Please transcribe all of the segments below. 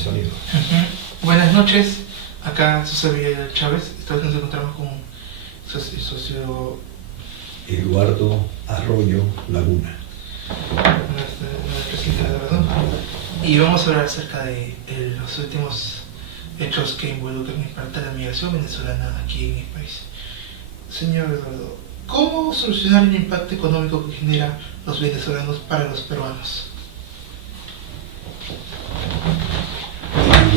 sonido. Buenas noches, acá César Villarreal Chávez. Esta vez nos encontramos con su socio Eduardo Arroyo Laguna. Y vamos a hablar acerca de los últimos hechos que involucran en parte la migración venezolana aquí en el país. Señor Eduardo, ¿cómo solucionar el impacto económico que genera los venezolanos para los peruanos?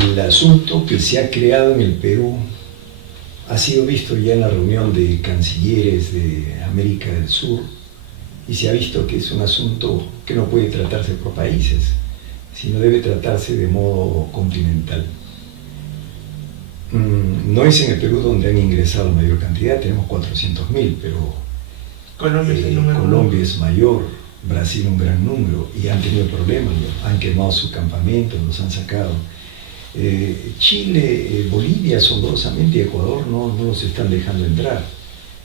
El asunto que se ha creado en el Perú ha sido visto ya en la reunión de cancilleres de América del Sur y se ha visto que es un asunto que no puede tratarse por países, sino debe tratarse de modo continental. No es en el Perú donde han ingresado la mayor cantidad, tenemos 400.000, pero Colombia es mayor, Brasil un gran número y han tenido problemas, han quemado su campamento, los han sacado. Chile, Bolivia, asombrosamente, y Ecuador no los están dejando entrar,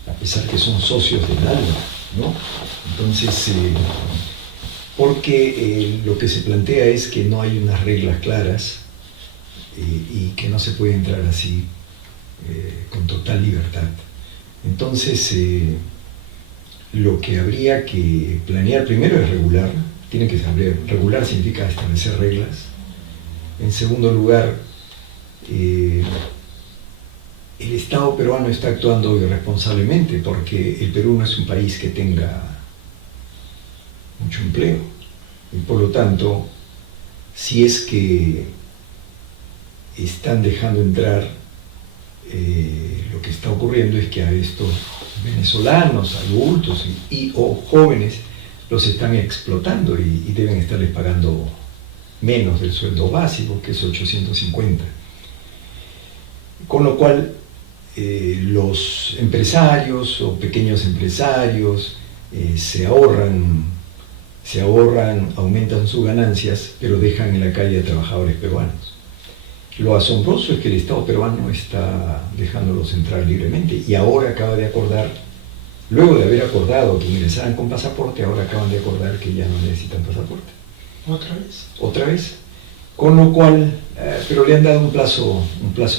a pesar que son socios del ALBA, ¿no? Entonces, porque lo que se plantea es que no hay unas reglas claras y que no se puede entrar así con total libertad. Entonces, lo que habría que planear primero es regular, tiene que saber, regular significa establecer reglas. En segundo lugar, el Estado peruano está actuando irresponsablemente porque el Perú no es un país que tenga mucho empleo. Y por lo tanto, si es que están dejando entrar, lo que está ocurriendo es que a estos venezolanos, adultos o jóvenes, los están explotando y deben estarles pagando menos del sueldo básico, que es 850. Con lo cual, los empresarios o pequeños empresarios se ahorran, aumentan sus ganancias, pero dejan en la calle a trabajadores peruanos. Lo asombroso es que el Estado peruano está dejándolos entrar libremente y ahora acaba de acordar, luego de haber acordado que ingresaran con pasaporte, ahora acaban de acordar que ya no necesitan pasaporte. ¿Otra vez? Otra vez. Con lo cual, pero le han dado un plazo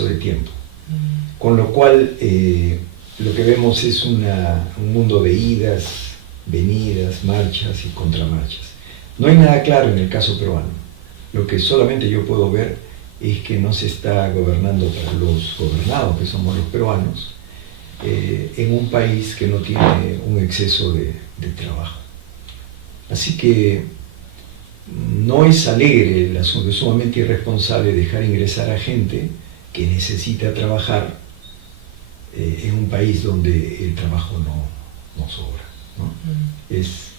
de tiempo. Con lo cual, lo que vemos es un mundo de idas, venidas, marchas y contramarchas. No hay nada claro en el caso peruano. Lo que solamente yo puedo ver es que no se está gobernando para los gobernados, que somos los peruanos, en un país que no tiene un exceso de trabajo. Así que no es alegre el asunto, es sumamente irresponsable dejar ingresar a gente que necesita trabajar en un país donde el trabajo no sobra, ¿no? Es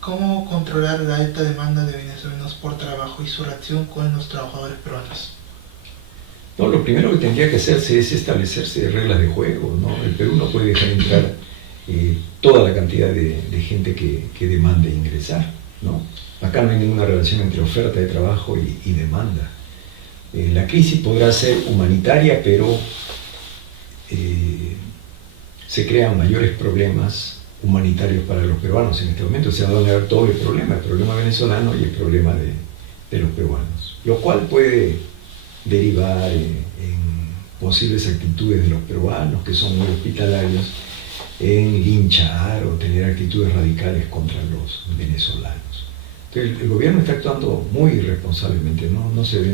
¿Cómo controlar la alta demanda de venezolanos por trabajo y su relación con los trabajadores peruanos? No, lo primero que tendría que hacerse es establecerse reglas de juego, ¿no? El Perú no puede dejar entrar toda la cantidad de gente que demande ingresar, ¿no? Acá no hay ninguna relación entre oferta de trabajo y demanda. La crisis podrá ser humanitaria, pero se crean mayores problemas humanitarios para los peruanos en este momento. Se va a dar todo el problema venezolano y el problema de los peruanos, lo cual puede derivar en posibles actitudes de los peruanos, que son muy hospitalarios, en linchar o tener actitudes radicales contra los venezolanos. Entonces, el gobierno está actuando muy irresponsablemente, no se ve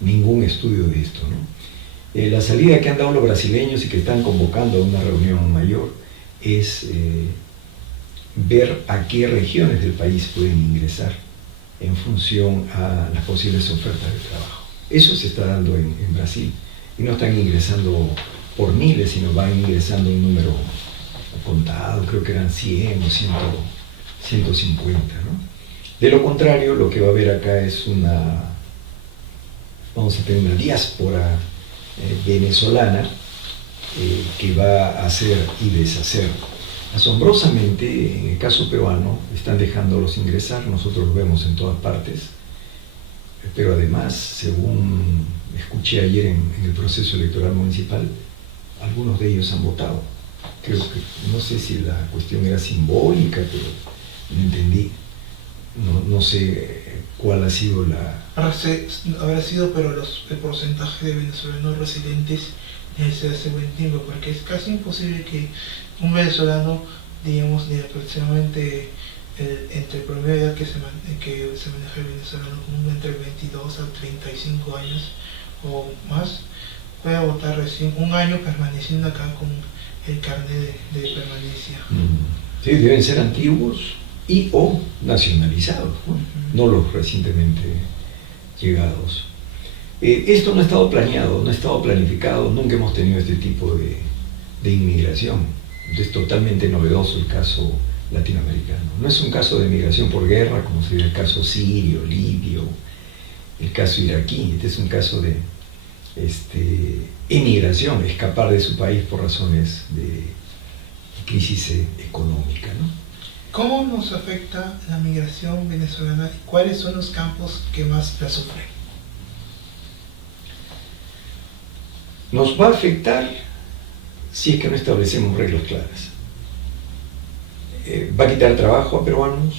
ningún estudio de esto, ¿no? La salida que han dado los brasileños y que están convocando a una reunión mayor es ver a qué regiones del país pueden ingresar en función a las posibles ofertas de trabajo. Eso se está dando en Brasil, y no están ingresando por miles, sino van ingresando un número contado, creo que eran 100 o 150, ¿no? De lo contrario, lo que va a haber acá es vamos a tener una diáspora venezolana que va a hacer y deshacer. Asombrosamente, en el caso peruano, están dejándolos ingresar, nosotros los vemos en todas partes, pero además, según escuché ayer en el proceso electoral municipal, algunos de ellos han votado. Creo que, no sé si la cuestión era simbólica, pero no entendí. no sé cuál ha sido la... Habrá sido, pero el porcentaje de venezolanos residentes desde hace buen tiempo, porque es casi imposible que un venezolano, digamos, de aproximadamente entre el promedio de edad que se maneja el venezolano, como entre 22 a 35 años o más, pueda votar recién un año permaneciendo acá con el carnet de permanencia. Sí, deben ser antiguos y o nacionalizados, ¿no? No los recientemente llegados. Esto no ha estado planeado, no ha estado planificado, nunca hemos tenido este tipo de inmigración. Es totalmente novedoso el caso latinoamericano. No es un caso de migración por guerra, como sería el caso sirio, libio, el caso iraquí. Este es un caso de emigración, escapar de su país por razones de crisis económica, ¿no? ¿Cómo nos afecta la migración venezolana y cuáles son los campos que más la sufren? Nos va a afectar si es que no establecemos reglas claras. Va a quitar trabajo a peruanos,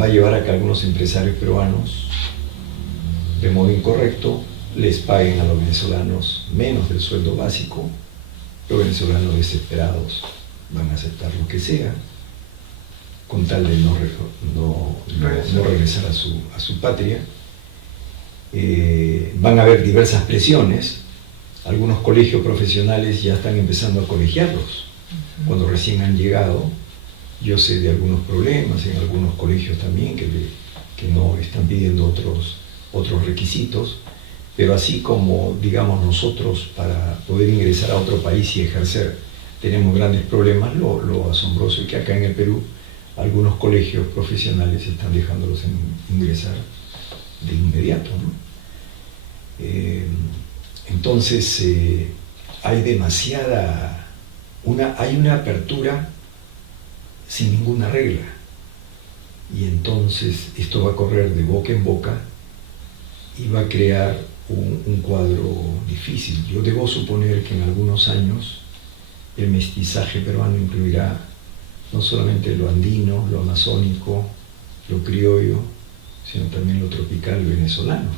va a llevar a que algunos empresarios peruanos, de modo incorrecto, les paguen a los venezolanos menos del sueldo básico. Los venezolanos desesperados van a aceptar lo que sea, con tal de no regresar a su patria. Van a haber diversas presiones. Algunos colegios profesionales ya están empezando a colegiarlos. Cuando recién han llegado, yo sé de algunos problemas en algunos colegios también que no están pidiendo otros requisitos, pero así como, digamos, nosotros para poder ingresar a otro país y ejercer tenemos grandes problemas, lo asombroso es que acá en el Perú algunos colegios profesionales están dejándolos ingresar de inmediato, ¿no? Entonces hay una apertura sin ninguna regla, y entonces esto va a correr de boca en boca y va a crear un cuadro difícil. Yo debo suponer que en algunos años el mestizaje peruano incluirá no solamente lo andino, lo amazónico, lo criollo, sino también lo tropical venezolano,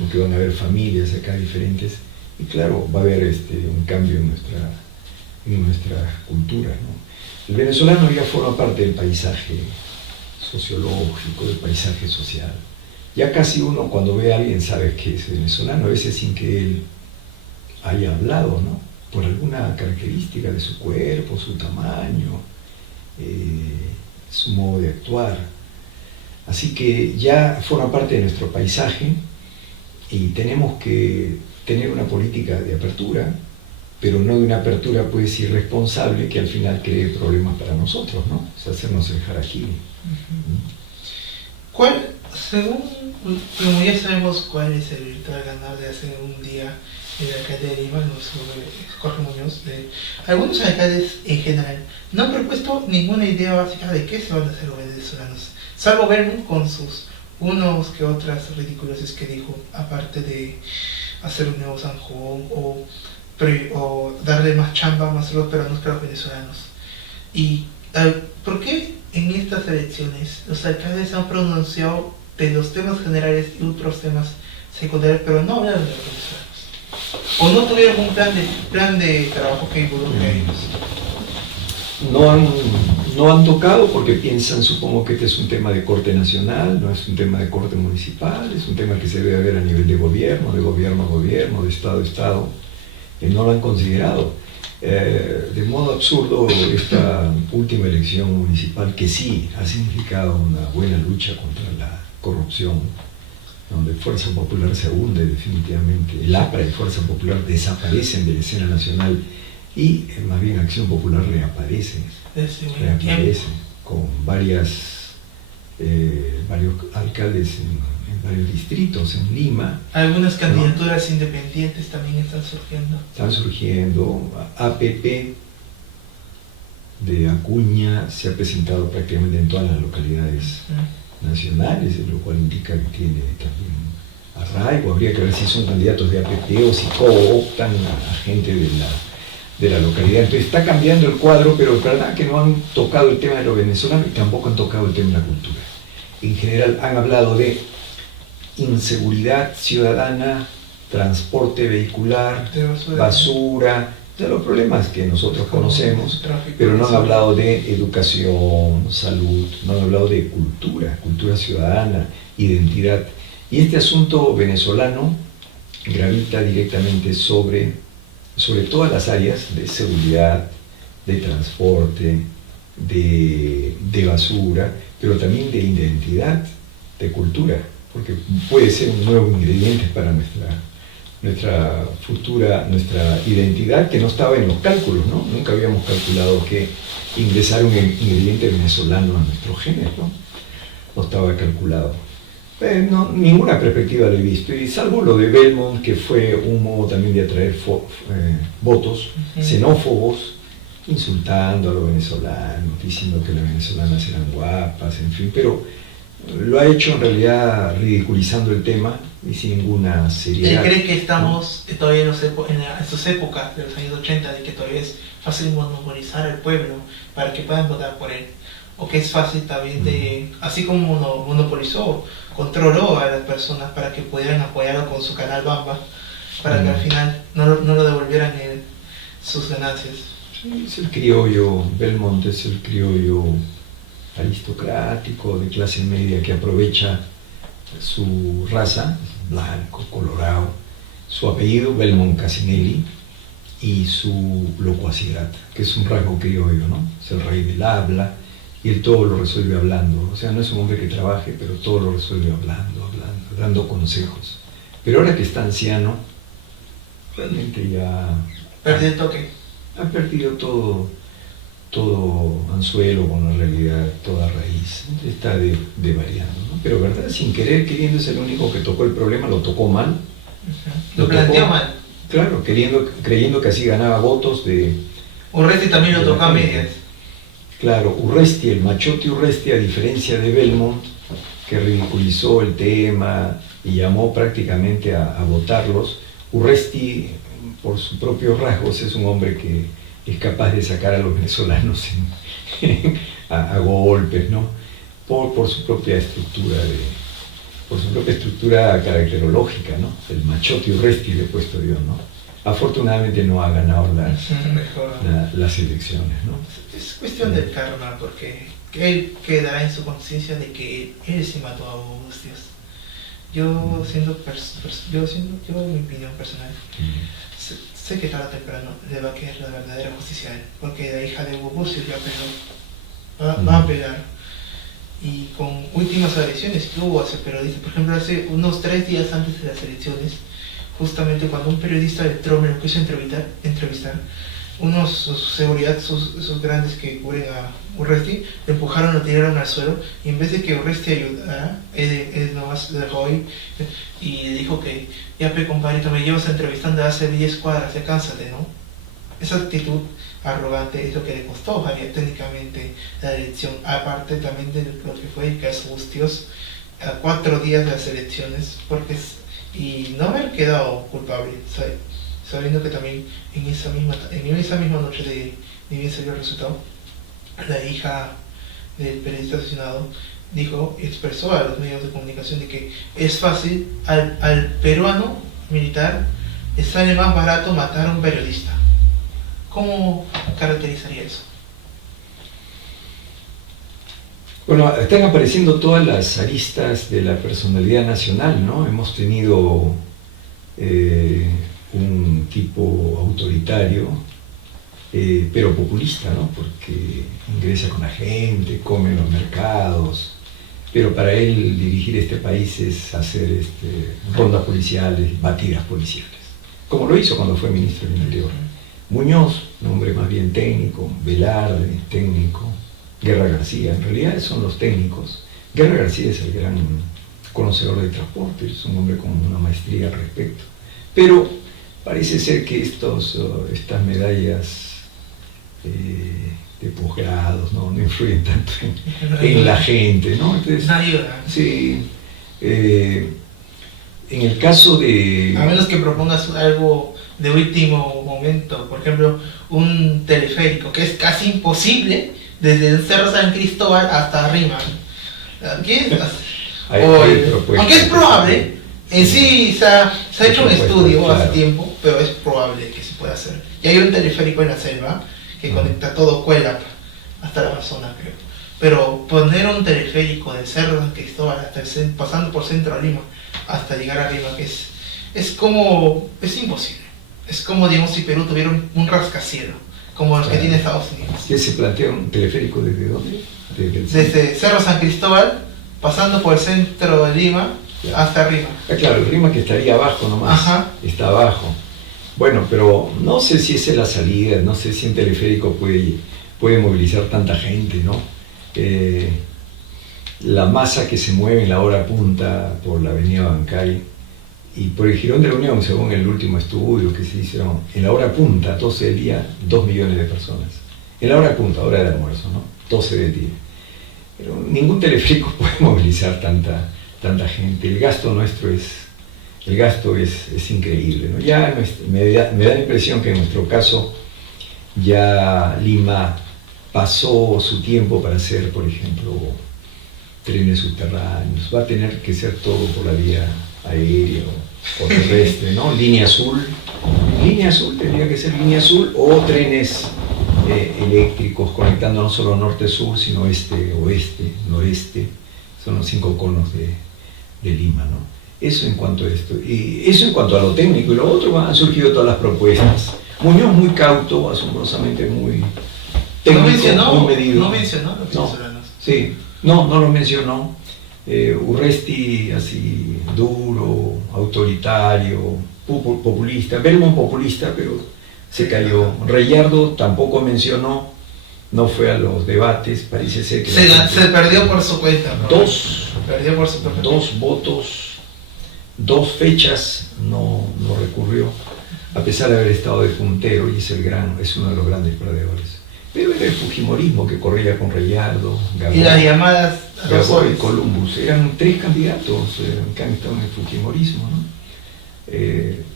porque van a haber familias acá diferentes, y claro, va a haber un cambio en nuestra cultura, ¿no? El venezolano ya forma parte del paisaje sociológico, del paisaje social. Ya casi uno cuando ve a alguien sabe que es venezolano, a veces sin que él haya hablado, ¿no? Por alguna característica de su cuerpo, su tamaño, su modo de actuar. Así que ya forma parte de nuestro paisaje y tenemos que tener una política de apertura, pero no de una apertura pues irresponsable que al final cree problemas para nosotros, ¿no? O sea, hacernos el harakiri. Como ya sabemos cuál es el virtual ganador de hace un día el alcalde de Lima, Jorge Muñoz, algunos alcaldes en general no han propuesto ninguna idea básica de qué se van a hacer los venezolanos, salvo Bermud con sus unos que otras ridiculeces que dijo, aparte de hacer un nuevo San Juan o darle más chamba más a los peruanos que a los venezolanos. ¿Y por qué en estas elecciones los alcaldes han pronunciado de los temas generales y otros temas secundarios, pero no hablaron de los venezolanos? ¿O no tuvieron un plan de trabajo que involucre a ellos? No han tocado porque piensan, supongo que este es un tema de corte nacional, no es un tema de corte municipal, es un tema que se debe ver a nivel de gobierno a gobierno, de estado a estado, y no lo han considerado. De modo absurdo, esta última elección municipal, que sí ha significado una buena lucha contra la corrupción, donde Fuerza Popular se hunde definitivamente, el APRA y Fuerza Popular desaparecen de la escena nacional y más bien Acción Popular reaparece con varios alcaldes en varios distritos en Lima. Algunas candidaturas independientes también están surgiendo. Están surgiendo. APP de Acuña se ha presentado prácticamente en todas las localidades nacionales, lo cual indica que tiene también arraigo. Habría que ver si son candidatos de APP o si cooptan a gente de la localidad. Entonces está cambiando el cuadro, pero es verdad que no han tocado el tema de los venezolanos y tampoco han tocado el tema de la cultura. en general han hablado de inseguridad ciudadana, transporte vehicular, basura, de los problemas que nosotros conocemos, pero no han hablado de educación, salud, no han hablado de cultura ciudadana, identidad. Y este asunto venezolano gravita directamente sobre todas las áreas de seguridad, de transporte, de basura, pero también de identidad, de cultura, porque puede ser un nuevo ingrediente para nuestra identidad, que no estaba en los cálculos, ¿no? Nunca habíamos calculado que ingresar un ingrediente venezolano a nuestro género, ¿no? No estaba calculado. No, ninguna perspectiva lo he visto, y salvo lo de Belmont, que fue un modo también de atraer votos xenófobos, insultando a los venezolanos, diciendo que las venezolanas eran guapas, en fin, pero lo ha hecho en realidad ridiculizando el tema y sin ninguna seriedad. ¿Cree que estamos todavía en esas épocas de los años 80, de que todavía es fácil monopolizar al pueblo para que puedan votar por él? ¿O que es fácil también de, así como monopolizó, controló a las personas para que pudieran apoyarlo con su canal Bamba, para que al final no lo devolvieran sus ganancias? Sí, es el criollo, Belmont es el criollo aristocrático, de clase media, que aprovecha su raza, blanco, colorado, su apellido, Belmont Casinelli, y su locuacidad, que es un rasgo criollo, ¿no? Es el rey del habla, y él todo lo resuelve hablando. O sea, no es un hombre que trabaje, pero todo lo resuelve hablando, dando consejos. Pero ahora que está anciano, realmente ya ¿Perdió el toque? Ha perdido todo anzuelo con la realidad, toda raíz. Está devariando, ¿no? Pero verdad, sin querer, queriendo, es el único que tocó el problema, lo tocó mal. Lo planteó mal. Claro, creyendo que así ganaba votos de... Urresti también lo tocó a medias. Claro, Urresti, el machote Urresti, a diferencia de Belmont, que ridiculizó el tema y llamó prácticamente a votarlos, Urresti, por sus propios rasgos, es un hombre que es capaz de sacar a los venezolanos a golpes, ¿no? Por su propia estructura caracterológica, ¿no? El machote Urresti, le he puesto yo, ¿no? Afortunadamente no ha ganado las elecciones, ¿no? Es cuestión del karma, porque él quedará en su conciencia de que él se mató a Bustios. Yo mi opinión personal, sé que tarde o temprano le va a quedar la verdadera justicia a él, porque la hija de Bustios ya apeló, va a apelar. Y con últimas elecciones que hubo hace periodistas, por ejemplo, hace unos 3 días antes de las elecciones, justamente cuando un periodista de Trump lo quiso entrevistar, sus grandes que cubren a Urresti, lo empujaron, lo tiraron al suelo, y en vez de que Urresti ayudara, él nomás lo dejó ahí y le dijo que ya compadrito, me llevas entrevistando hace 10 cuadras, ya cánsate, ¿no? Esa actitud arrogante es lo que le costó técnicamente la elección, aparte también de lo que fue el caso Bustios, a 4 días de las elecciones, y no haber quedado culpable, sabiendo que también en esa misma noche de bien salió el resultado, la hija del periodista asesinado expresó a los medios de comunicación de que es fácil, al peruano militar le sale más barato matar a un periodista. ¿Cómo caracterizaría eso? Bueno, están apareciendo todas las aristas de la personalidad nacional, ¿no? Hemos tenido un tipo autoritario, pero populista, ¿no? Porque ingresa con la gente, come en los mercados, pero para él dirigir este país es hacer rondas policiales, batidas policiales, como lo hizo cuando fue ministro del Interior. Muñoz, un hombre más bien técnico, Velarde, técnico, Guerra García, en realidad son los técnicos. Guerra García es el gran conocedor del transporte, es un hombre con una maestría al respecto. Pero parece ser que estas medallas de posgrados no influyen tanto en la gente, ¿no? Entonces, sí, en el caso de... A menos que propongas algo de último momento, por ejemplo, un teleférico, que es casi imposible desde el Cerro San Cristóbal hasta arriba. Aunque es probable, en sí se ha hecho un estudio hace tiempo, pero es probable que se pueda hacer. Y hay un teleférico en la selva que conecta todo Cuélap hasta la Amazonas, creo. Pero poner un teleférico de Cerro San Cristóbal hasta pasando por Centro Lima hasta llegar arriba, que es imposible. Es como, digamos, si Perú tuviera un rascacielos, como los que tiene Estados Unidos. ¿Qué se plantea un teleférico desde dónde? Desde Cerro San Cristóbal, pasando por el centro de Lima, hasta arriba. Claro, el Lima que estaría abajo nomás. Ajá. Está abajo. Bueno, pero no sé si esa es la salida, no sé si un teleférico puede movilizar tanta gente, ¿no? La masa que se mueve en la hora punta por la avenida Bancay y por el Jirón de la Unión, según el último estudio que se hicieron, en la hora punta, 12 del día, 2 millones de personas. En la hora punta, hora de almuerzo, ¿no? 12 del día. Pero ningún teleférico puede movilizar tanta gente. El gasto nuestro es increíble, ¿no? Ya me da la impresión que en nuestro caso ya Lima pasó su tiempo para hacer, por ejemplo, trenes subterráneos. Va a tener que ser todo por la vía aérea o terrestre, ¿no? Línea azul tendría que ser línea azul o trenes eléctricos conectando no solo norte-sur, sino este-oeste, noreste. Son los 5 conos de Lima, ¿no? Eso en cuanto a esto. Y eso en cuanto a lo técnico. Y lo otro, han surgido todas las propuestas. Muñoz muy cauto, asombrosamente muy técnico, muy medido. No mencionó los venezolanos. Sí, no lo mencionó. Urresti así duro, autoritario, populista. Belmont populista, pero se cayó. Reyardo tampoco mencionó, no fue a los debates, parece ser que... Se perdió por su cuenta, ¿no? Perdió por su cuenta. 2 votos, 2 fechas no recurrió, a pesar de haber estado de puntero, y es uno de los grandes perdedores. Pero era el fujimorismo que corría con Reyardo, y las llamadas Gaboy y Columbus. Eran 3 candidatos que han estado en el fujimorismo, ¿no?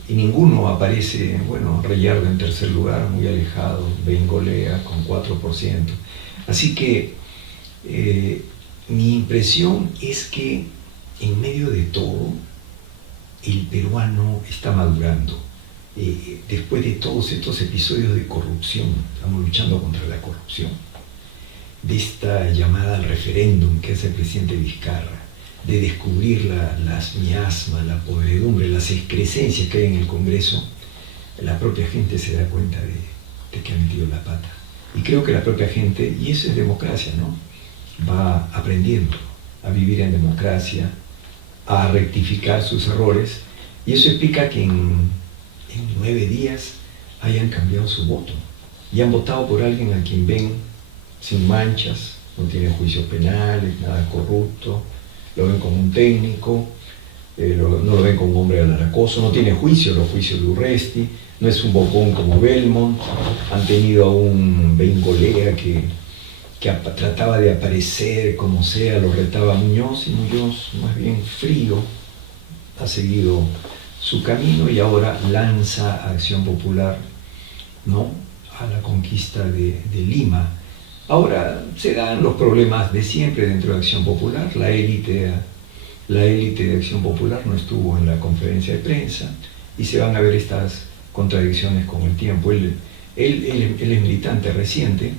Y ninguno aparece, bueno, Reyardo en tercer lugar, muy alejado, Bengolea con 4%. Así que mi impresión es que en medio de todo, el peruano está madurando. Después de todos estos episodios de corrupción, estamos luchando contra la corrupción, de esta llamada al referéndum que hace el presidente Vizcarra, de descubrir las miasmas, la podredumbre, las excrescencias que hay en el Congreso, la propia gente se da cuenta de que ha metido la pata. Y creo que la propia gente, y eso es democracia, ¿no?, va aprendiendo a vivir en democracia, a rectificar sus errores, y eso explica que en 9 días hayan cambiado su voto y han votado por alguien a quien ven sin manchas, no tiene juicios penales, nada corrupto, lo ven como un técnico, no lo ven como un hombre alaracoso, no tiene juicio, los juicios de Urresti, no es un bocón como Belmont. Han tenido a un Bengolea que trataba de aparecer como sea, lo retaba Muñoz, y Muñoz, más bien frío, ha seguido su camino y ahora lanza a Acción Popular, ¿no?, a la conquista de Lima. Ahora se dan los problemas de siempre dentro de Acción Popular. La élite de Acción Popular no estuvo en la conferencia de prensa y se van a ver estas contradicciones con el tiempo. Él es militante reciente,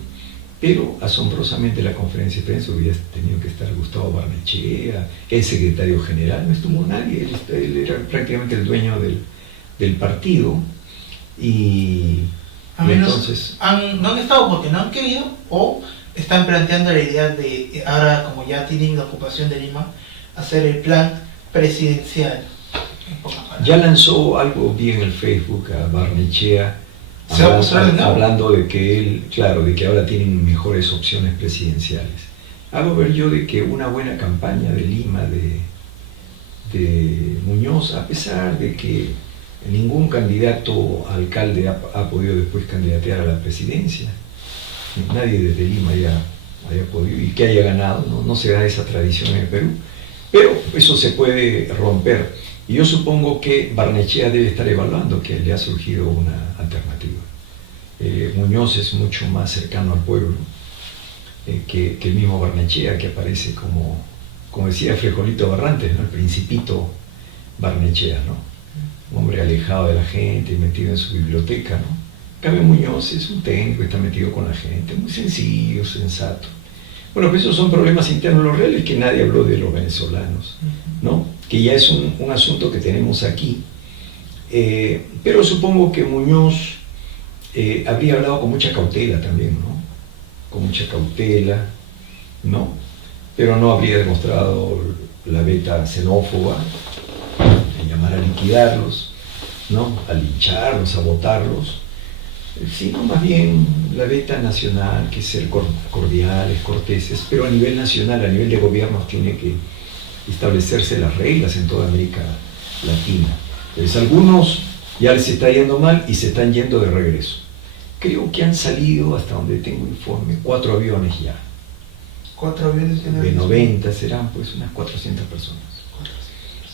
pero asombrosamente la conferencia de prensa hubiera tenido que estar Gustavo Barnechea, el secretario general, no estuvo nadie, él era prácticamente el dueño del partido, y entonces... no han estado porque no han querido, o están planteando la idea de, ahora como ya tienen la ocupación de Lima, hacer el plan presidencial. Ya lanzó algo bien en el Facebook a Barnechea, hablando de que de que ahora tienen mejores opciones presidenciales. Hago ver yo de que una buena campaña de Lima, de Muñoz, a pesar de que ningún candidato a alcalde ha podido después candidatear a la presidencia, nadie desde Lima haya podido, y que haya ganado, no se da esa tradición en el Perú, pero eso se puede romper. Y yo supongo que Barnechea debe estar evaluando que le ha surgido una alternativa. Muñoz es mucho más cercano al pueblo que el mismo Barnechea, que aparece como como decía Frijolito Barrantes, ¿no? El Principito Barnechea, ¿no? Un hombre alejado de la gente, metido en su biblioteca, ¿no? Cambio Muñoz es un técnico que está metido con la gente, muy sencillo, sensato. Bueno, pues esos son problemas internos. Lo real es que nadie habló de los venezolanos, ¿no? Que ya es un asunto que tenemos aquí. Pero supongo que Muñoz habría hablado con mucha cautela también, ¿no? Con mucha cautela, ¿no? Pero no habría demostrado la beta xenófoba, de llamar a liquidarlos, ¿no? A lincharlos, a votarlos, sino más bien la beta nacional, que es ser cordiales, corteses, pero a nivel nacional, a nivel de gobiernos, tiene que establecerse las reglas en toda América Latina. Entonces, algunos ya les está yendo mal y se están yendo de regreso. Creo que han salido, hasta donde tengo informe, 4 aviones ya. 4 aviones de 90 serán pues unas 400 personas,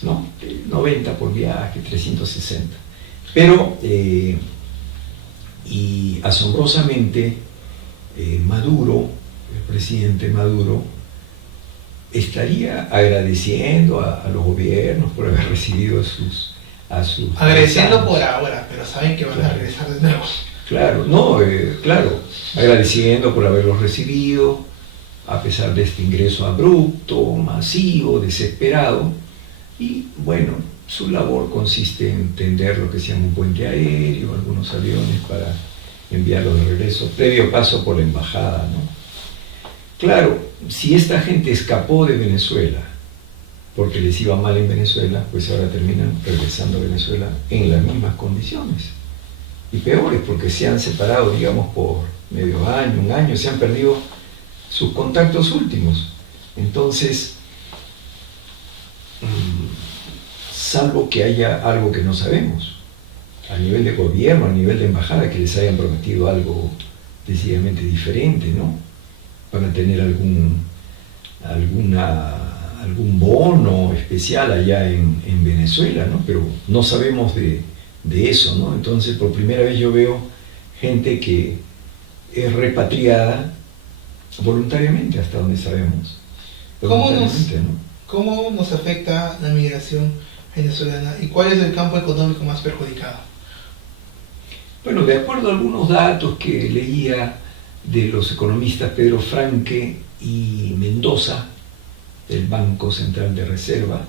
¿no? 90 por viaje, 360. Pero, y asombrosamente, Maduro, el presidente Maduro, estaría agradeciendo a los gobiernos por haber recibido a sus agradeciendo por ahora, pero saben que van a regresar de nuevo. Claro, no, claro, agradeciendo por haberlos recibido, a pesar de este ingreso abrupto, masivo, desesperado. Y bueno, su labor consiste en tender lo que sea un puente aéreo, algunos aviones para enviarlos de regreso, previo paso por la embajada, ¿no? Claro, si esta gente escapó de Venezuela porque les iba mal en Venezuela, pues ahora terminan regresando a Venezuela en las mismas condiciones. Y peores, porque se han separado, digamos, por medio año, un año, se han perdido sus contactos últimos. Entonces, salvo que haya algo que no sabemos, a nivel de gobierno, a nivel de embajada, que les hayan prometido algo decididamente diferente, ¿no? Van a tener algún bono especial allá en Venezuela, ¿no? Pero no sabemos de eso, ¿no? Entonces, por primera vez yo veo gente que es repatriada voluntariamente, hasta donde sabemos. ¿Cómo nos afecta la migración venezolana y cuál es el campo económico más perjudicado? Bueno, de acuerdo a algunos datos que leía de los economistas Pedro Franque y Mendoza, del Banco Central de Reserva,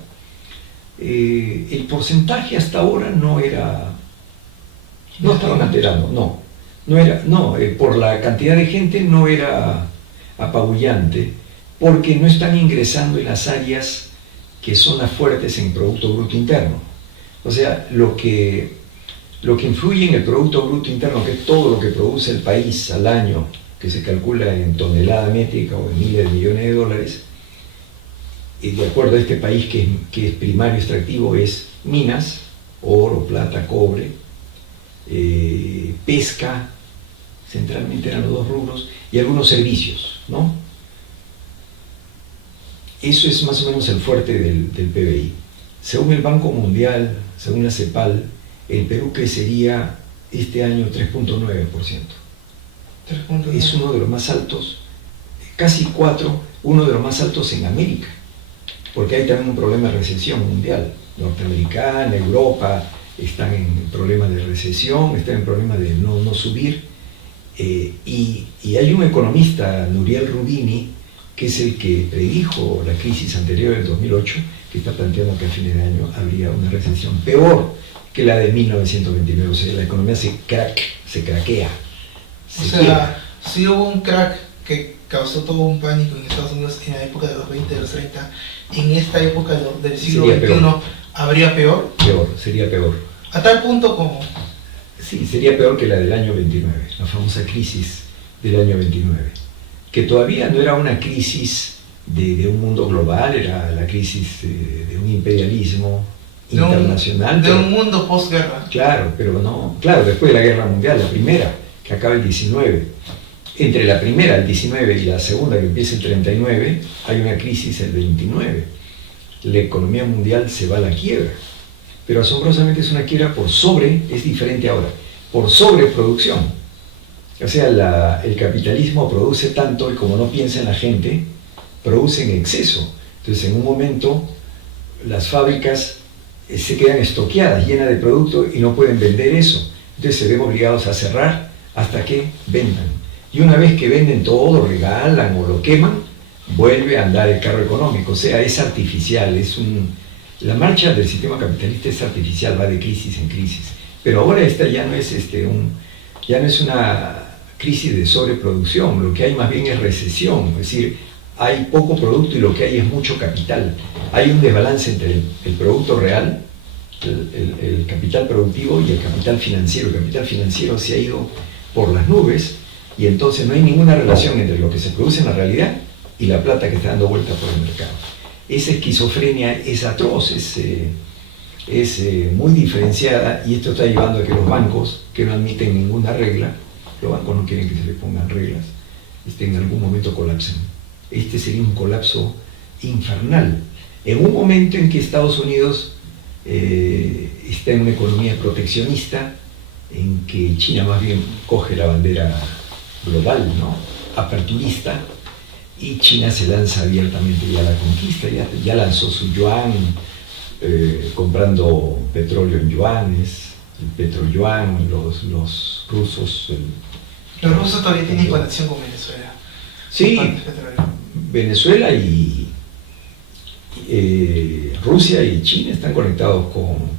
el porcentaje hasta ahora no estaban alterando, por la cantidad de gente no era apabullante, porque no están ingresando en las áreas que son las fuertes en Producto Bruto Interno. O sea, lo que influye en el Producto Bruto Interno, que es todo lo que produce el país al año, que se calcula en tonelada métrica o en miles de millones de dólares, y de acuerdo a este país que es primario extractivo, es minas, oro, plata, cobre, pesca, centralmente eran los 2 rubros, y algunos servicios, ¿no? Eso es más o menos el fuerte del PBI. Según el Banco Mundial, según la CEPAL, el Perú crecería este año 3.9%. Es uno de los más altos, casi 4, uno de los más altos en América, porque hay también un problema de recesión mundial. Norteamericana, Europa están en problemas de recesión, están en problemas de no subir, y hay un economista, Nuriel Rubini, que es el que predijo la crisis anterior del 2008, que está planteando que a fines de año habría una recesión peor que la de 1929, o sea, la economía se craquea. Sí hubo un crack que causó todo un pánico en Estados Unidos en la época de los 20, de los 30, en esta época del siglo XXI, ¿habría peor? Sería peor. A tal punto como... Sí, sería peor que la del año 29, la famosa crisis del año 29, que todavía no era una crisis de un mundo global, era la crisis de un imperialismo internacional. De un mundo posguerra. Claro, pero no, claro, después de la Guerra Mundial, la primera, que acaba el 19, entre la primera, el 19, y la segunda, que empieza el 39, hay una crisis el 29. La economía mundial se va a la quiebra, pero asombrosamente es una quiebra es diferente ahora, por sobreproducción. O sea, el capitalismo produce tanto y como no piensa en la gente, produce en exceso. Entonces, en un momento, las fábricas se quedan estoqueadas, llenas de producto y no pueden vender eso. Entonces se ven obligados a cerrar hasta que vendan. Y una vez que venden todo, regalan o lo queman, vuelve a andar el carro económico. O sea, es artificial, la marcha del sistema capitalista es artificial, va de crisis en crisis. Pero ahora esta ya no es, ya no es una crisis de sobreproducción, lo que hay más bien es recesión, es decir, hay poco producto y lo que hay es mucho capital. Hay un desbalance entre el producto real, el capital productivo y el capital financiero. El capital financiero se ha ido por las nubes y entonces no hay ninguna relación entre lo que se produce en la realidad y la plata que está dando vuelta por el mercado. Esa esquizofrenia es atroz, es muy diferenciada, y esto está llevando a que los bancos, que no admiten ninguna regla, los bancos no quieren que se les pongan reglas, en algún momento colapsen. Este sería un colapso infernal. En un momento en que Estados Unidos está en una economía proteccionista, en que China más bien coge la bandera global, ¿no?, aperturista, y China se lanza abiertamente ya a la conquista, ya lanzó su yuan, comprando petróleo en yuanes, el petroyuan, los rusos... Los rusos todavía tienen conexión con Venezuela. Sí, Venezuela y Rusia y China están conectados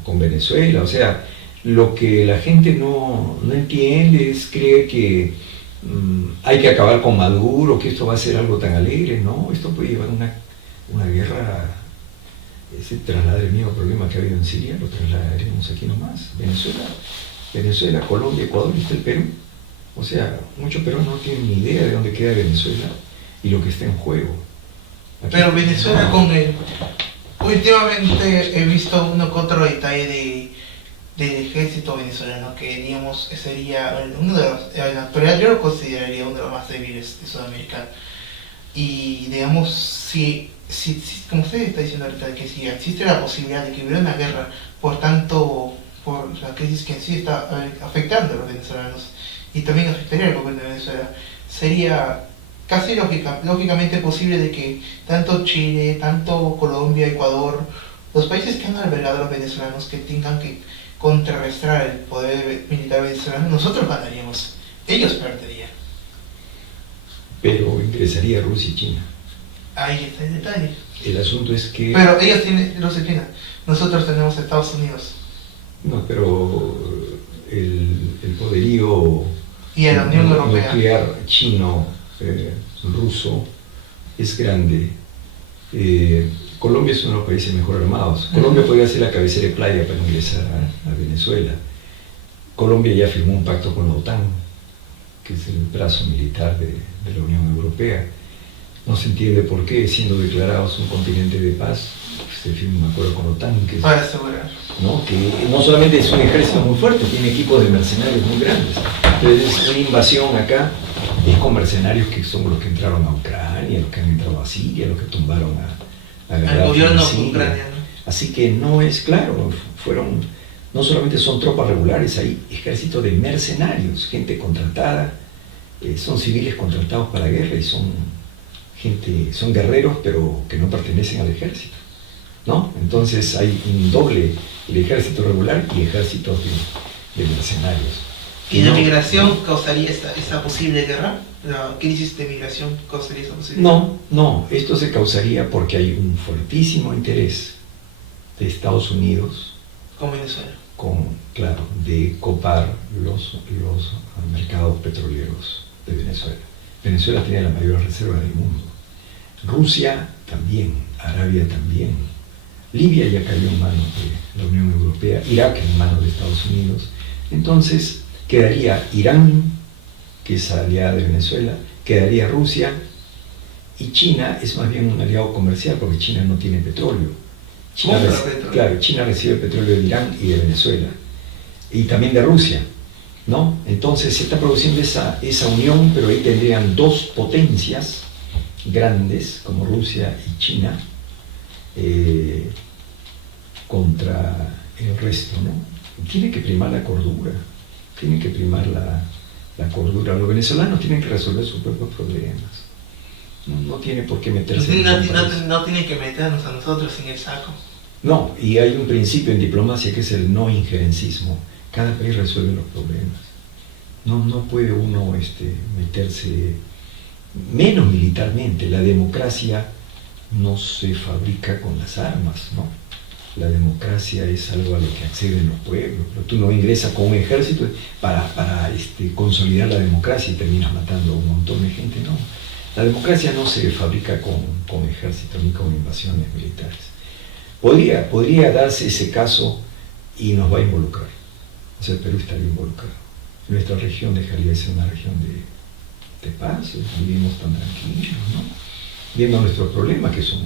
con Venezuela. O sea, lo que la gente no entiende es creer que hay que acabar con Maduro, que esto va a ser algo tan alegre. No, esto puede llevar a una guerra. Ese trasladar el mismo problema que ha habido en Siria, lo trasladaremos aquí nomás. Venezuela, Colombia, Ecuador, y está el Perú. O sea, muchos peruanos no tienen ni idea de dónde queda Venezuela y lo que está en juego. Aquí, pero Venezuela últimamente he visto uno que otro detalle del ejército venezolano, que digamos sería uno de los, en la actualidad yo lo consideraría uno de los más débiles de Sudamérica. Y digamos, si como usted está diciendo ahorita, que si existe la posibilidad de que hubiera una guerra, por la crisis que en sí está afectando a los venezolanos y también afectaría al gobierno de Venezuela, sería casi lógicamente posible de que tanto Chile, tanto Colombia, Ecuador, los países que han albergado a los venezolanos, que tengan que contrarrestar el poder militar venezolano, nosotros ganaríamos, ellos perderían. Pero ingresaría Rusia y China. Ahí está el detalle. El asunto es que... Pero ellos tienen Rusia y China, nosotros tenemos Estados Unidos. No, pero el poderío y a la Unión Europea nuclear chino, ruso, es grande. Colombia es uno de los países mejor armados. Colombia podría ser la cabecera de playa para ingresar a Venezuela. Colombia ya firmó un pacto con la OTAN, que es el brazo militar de la Unión Europea. No se entiende por qué, siendo declarados un continente de paz, se firma un acuerdo con la OTAN, que no solamente es un ejército muy fuerte, tiene equipos de mercenarios muy grandes. Entonces, una invasión acá es con mercenarios que son los que entraron a Ucrania, los que han entrado a Siria, los que tumbaron a al gobierno ucraniano. Así que no es claro, no solamente son tropas regulares, hay ejércitos de mercenarios, gente contratada, son civiles contratados para la guerra y son guerreros, pero que no pertenecen al ejército, ¿no? Entonces hay un doble, el ejército regular y ejércitos de mercenarios. ¿Y la migración causaría esa posible guerra? ¿La crisis de migración causaría esa posible guerra? No, esto se causaría porque hay un fuertísimo interés de Estados Unidos con Venezuela, claro, de copar los mercados petroleros de Venezuela. Venezuela tiene la mayor reserva del mundo. Rusia también, Arabia también. Libia ya cayó en manos de la Unión Europea, Irak en manos de Estados Unidos. Entonces quedaría Irán, que es aliada de Venezuela, quedaría Rusia, y China es más bien un aliado comercial porque China no tiene petróleo. China recibe petróleo de Irán y de Venezuela, y también de Rusia, ¿no? Entonces se está produciendo esa unión, pero ahí tendrían dos potencias grandes como Rusia y China contra el resto, ¿no? Tiene que primar la cordura, la cordura. Los venezolanos tienen que resolver sus propios problemas. No tiene por qué meterse en ningún país. No tiene que meternos a nosotros en el saco. No, y hay un principio en diplomacia que es el no injerencismo. Cada país resuelve los problemas. No puede uno meterse, menos militarmente. La democracia no se fabrica con las armas, ¿no? La democracia es algo a lo que acceden los pueblos, pero tú no ingresas con un ejército para consolidar la democracia y terminas matando a un montón de gente, no. La democracia no se fabrica con ejércitos ni con invasiones militares. Podría darse ese caso y nos va a involucrar. O sea, el Perú estaría involucrado. Nuestra región dejaría de ser una región de paz, vivimos tan tranquilos, ¿no? Viendo nuestros problemas que son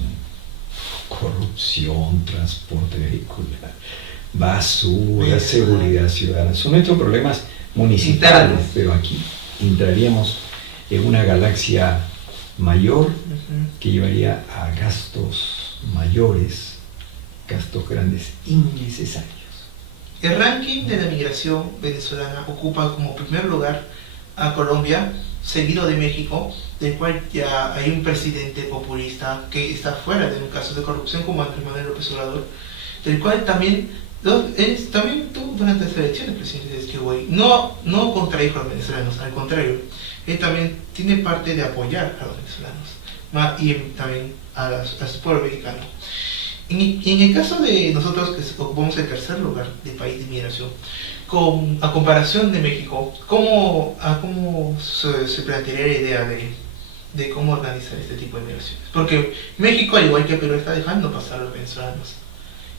corrupción, transporte vehicular, basura, seguridad ciudadana. Son nuestros problemas municipales, pero aquí entraríamos en una galaxia mayor que llevaría a gastos mayores, gastos grandes innecesarios. El ranking de la migración venezolana ocupa como primer lugar a Colombia, seguido de México, del cual ya hay un presidente populista que está fuera de un caso de corrupción como Andrés Manuel López Obrador, del cual también tuvo durante las elecciones presidenciales que hubo, no contradijo a los venezolanos, al contrario, él también tiene parte de apoyar a los venezolanos y también al pueblo mexicano. En el caso de nosotros, que ocupamos el tercer lugar de país de migración, a comparación de México, ¿cómo se plantearía la idea de cómo organizar este tipo de migraciones? Porque México, al igual que Perú, está dejando pasar a los venezolanos.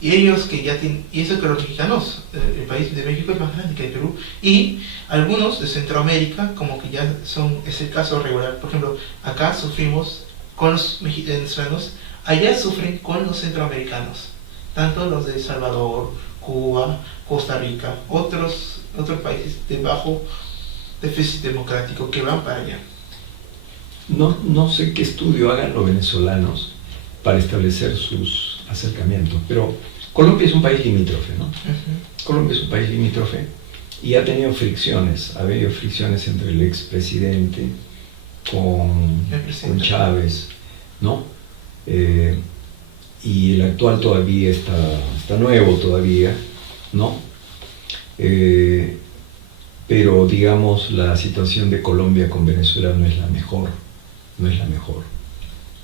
Y ellos que ya tienen, y eso que los mexicanos, el país de México es más grande que el Perú, y algunos de Centroamérica, como que ya es el caso regular. Por ejemplo, acá sufrimos con los venezolanos, allá sufren con los centroamericanos, tanto los de El Salvador, Cuba, Costa Rica, otros países de bajo déficit democrático que van para allá. No sé qué estudio hagan los venezolanos para establecer sus acercamientos, pero Colombia es un país limítrofe, ¿no? Colombia es un país limítrofe y ha tenido fricciones, ha habido fricciones entre el expresidente con Chávez, ¿no? Y el actual todavía está nuevo todavía, ¿no? Pero digamos la situación de Colombia con Venezuela no es la mejor.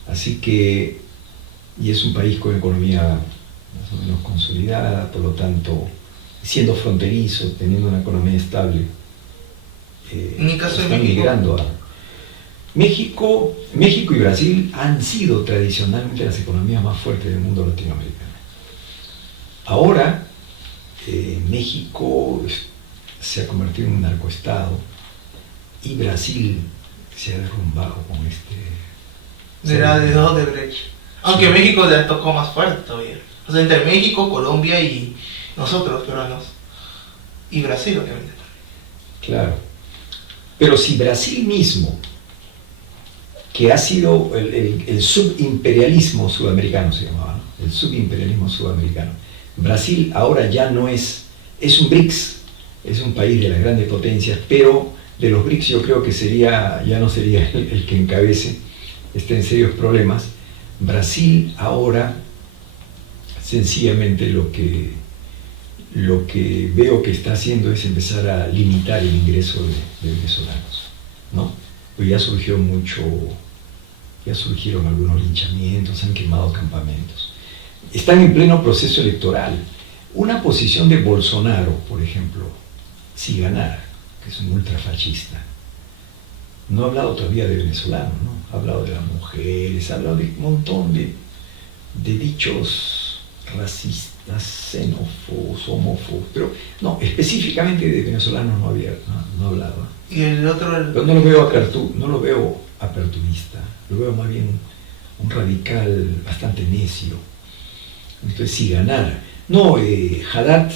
Así que, y es un país con economía más o menos consolidada, por lo tanto, siendo fronterizo, teniendo una economía estable, en el caso de están México, migrando a México y Brasil han sido tradicionalmente las economías más fuertes del mundo latinoamericano. Ahora, México se ha convertido en un narcoestado y Brasil se ha derrumbado con de Odebrecht. Aunque sí. México le tocó más fuerte todavía. O sea, entre México, Colombia y nosotros, peruanos. Y Brasil, obviamente. Claro. Pero si Brasil mismo, que ha sido el subimperialismo sudamericano, se llamaba, ¿no? El subimperialismo sudamericano. Brasil ahora ya no es un BRICS, es un país de las grandes potencias, pero de los BRICS yo creo que ya no sería el que encabece, está en serios problemas. Brasil ahora, sencillamente lo que veo que está haciendo es empezar a limitar el ingreso de venezolanos, ¿no? Pues ya surgieron algunos linchamientos, se han quemado campamentos. Están en pleno proceso electoral. Una posición de Bolsonaro, por ejemplo, si ganara, que es un ultrafascista, no ha hablado todavía de venezolanos, ¿no? Ha hablado de las mujeres, ha hablado de un montón de dichos racistas, xenófobos, homófobos, pero no, específicamente de venezolanos no ha hablado. Y el otro... Pero no lo veo aperturista, lo veo más bien un radical bastante necio. Entonces, si ganara, Haddad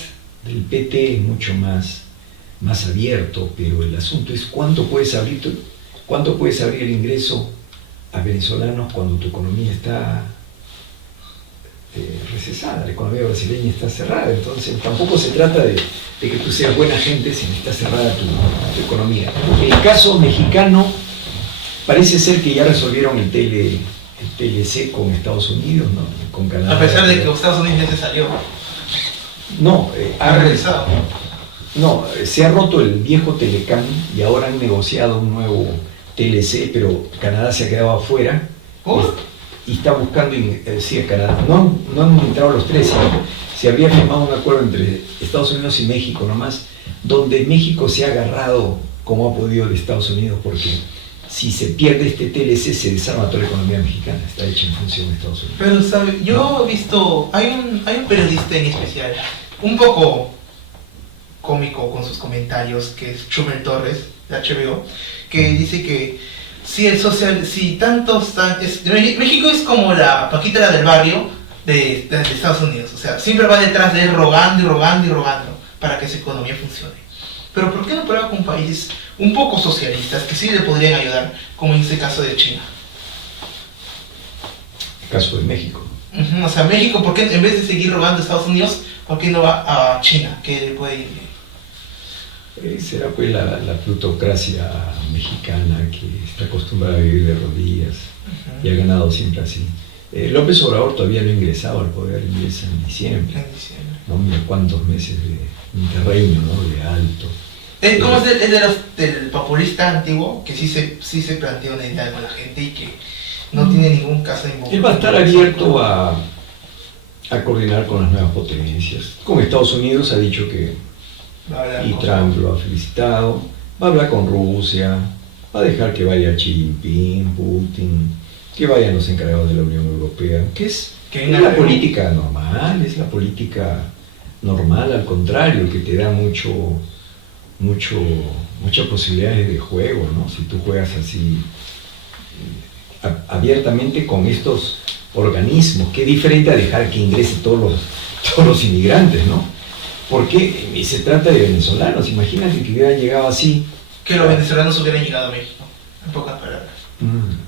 del PT es mucho más abierto, pero el asunto es cuánto puedes abrir el ingreso a venezolanos cuando tu economía está recesada, la economía brasileña está cerrada. Entonces tampoco se trata de que tú seas buena gente si está cerrada tu economía. El caso mexicano Parece ser que ya resolvieron el TLC con Estados Unidos, ¿no? Con Canadá. A pesar de que Estados Unidos ya se salió. No, Ha regresado. No, se ha roto el viejo Telecam y ahora han negociado un nuevo TLC, pero Canadá se ha quedado afuera. ¿Cómo? Y está buscando, sí, a Canadá. No han entrado los tres, sino se habría firmado un acuerdo entre Estados Unidos y México nomás, donde México se ha agarrado como ha podido de Estados Unidos, porque si se pierde este TLC se desarma toda la economía mexicana, está hecha en función de Estados Unidos. Pero, ¿sabe? Yo he visto, hay un periodista en especial, un poco cómico con sus comentarios, que es Chumel Torres, de HBO, que dice que si tantos México es como la Paquita la del barrio de Estados Unidos, o sea, siempre va detrás de él rogando y rogando y rogando para que su economía funcione. Pero ¿por qué no prueba con países un poco socialistas que sí le podrían ayudar, como en este caso de China? El caso de México. O sea, México, ¿por qué en vez de seguir rogando a Estados Unidos, por qué no va a China, que le puede ir bien? Será pues la plutocracia mexicana que está acostumbrada a vivir de rodillas y ha ganado siempre así. López Obrador todavía no ingresaba al poder, ingresa en diciembre. No, mira cuántos meses de interreino, ¿no? De alto. ¿Cómo es del populista antiguo que sí se plantea una idea con la gente y que no tiene ningún caso de involucramiento? Él va a estar abierto a coordinar con las nuevas potencias. Con Estados Unidos ha dicho que, y Trump lo ha felicitado, va a hablar con Rusia, va a dejar que vaya Xi Jinping, Putin, que vayan los encargados de la Unión Europea, que es la política normal, es la política normal, al contrario, que te da muchas posibilidades de juego, ¿no? Si tú juegas así abiertamente con estos organismos, que es diferente a dejar que ingresen todos los inmigrantes, ¿no? Porque se trata de venezolanos, imagínate que hubieran llegado así. Que los venezolanos hubieran llegado a México, en pocas palabras.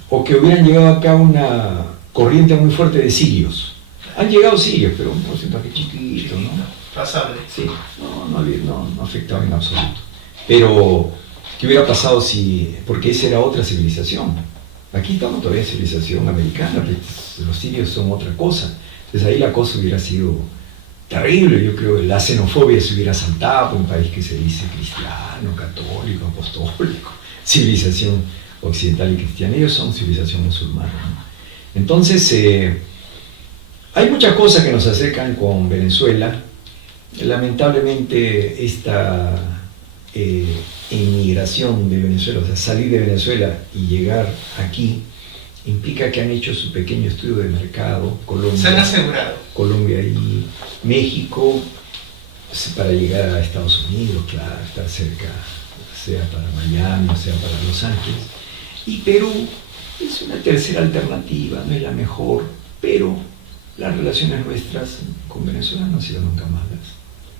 O que hubieran llegado acá una corriente muy fuerte de sirios. Han llegado sirios, pero un porcentaje chiquito, ¿no? Pasable. Sí, no afectaba en absoluto. Pero, ¿qué hubiera pasado si...? Porque esa era otra civilización. Aquí estamos todavía en civilización americana, pero los sirios son otra cosa. Entonces ahí la cosa hubiera sido terrible. Yo creo que la xenofobia se hubiera saltado por un país que se dice cristiano, católico, apostólico, civilización occidental y cristiana. Ellos son civilización musulmana, ¿no? Entonces, hay muchas cosas que nos acercan con Venezuela. Lamentablemente, esta emigración de Venezuela, o sea, salir de Venezuela y llegar aquí, implica que han hecho su pequeño estudio de mercado. Colombia, se han asegurado. Colombia y México, para llegar a Estados Unidos, claro, estar cerca, sea para Miami, sea para Los Ángeles. Y Perú es una tercera alternativa, no es la mejor, pero las relaciones nuestras con Venezuela no han sido nunca malas,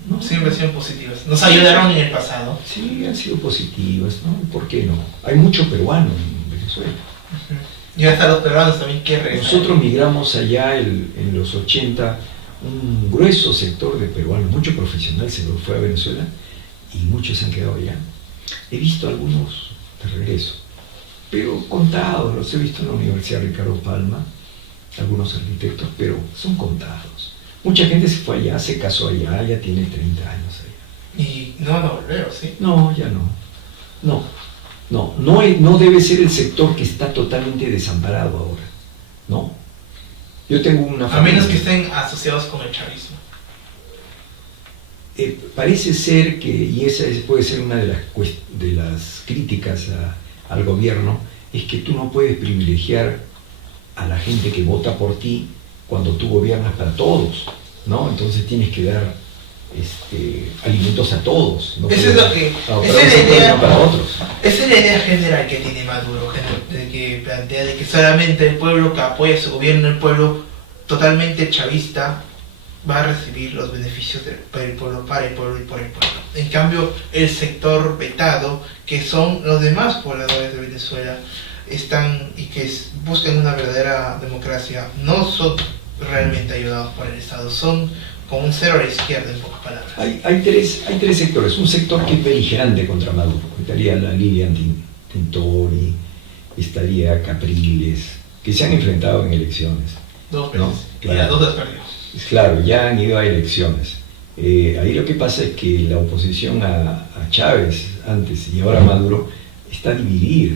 ¿no? Siempre han sido positivas. Nos ayudaron en el pasado. Sí, han sido positivas, ¿no? ¿Por qué no? Hay mucho peruano en Venezuela. Y hasta los peruanos también quieren. Nosotros migramos allá en los 80, un grueso sector de peruanos, mucho profesional se fue a Venezuela y muchos se han quedado allá. He visto algunos de regreso, pero contados, los he visto en la Universidad Ricardo Palma, algunos arquitectos, pero son contados. Mucha gente se fue allá, se casó allá, ya tiene 30 años allá. Y no van a volver, ¿o sí? No, ya no. No debe ser el sector que está totalmente desamparado ahora, ¿no? Yo tengo una familia. A menos que estén asociados con el chavismo. Parece ser que, y esa puede ser una de las críticas al gobierno, es que tú no puedes privilegiar a la gente que vota por ti cuando tú gobiernas para todos, ¿no? Entonces tienes que dar alimentos a todos. No eso es lo que... Esa es la idea general que tiene Maduro, que plantea de que solamente el pueblo que apoya su gobierno, el pueblo totalmente chavista, va a recibir los beneficios del pueblo, para el pueblo y por el pueblo. En cambio, el sector vetado, que son los demás pobladores de Venezuela, están y que buscan una verdadera democracia, no son realmente ayudados por el Estado, son como un cero a la izquierda, en pocas palabras. Hay tres sectores. Un sector que es beligerante contra Maduro, estaría la Lilian Tintori, estaría Capriles, que se han enfrentado en elecciones. 2 veces. ¿No? Claro. Y a 2 las perdió. Claro, ya han ido a elecciones. Ahí lo que pasa es que la oposición a Chávez antes y ahora Maduro está dividida,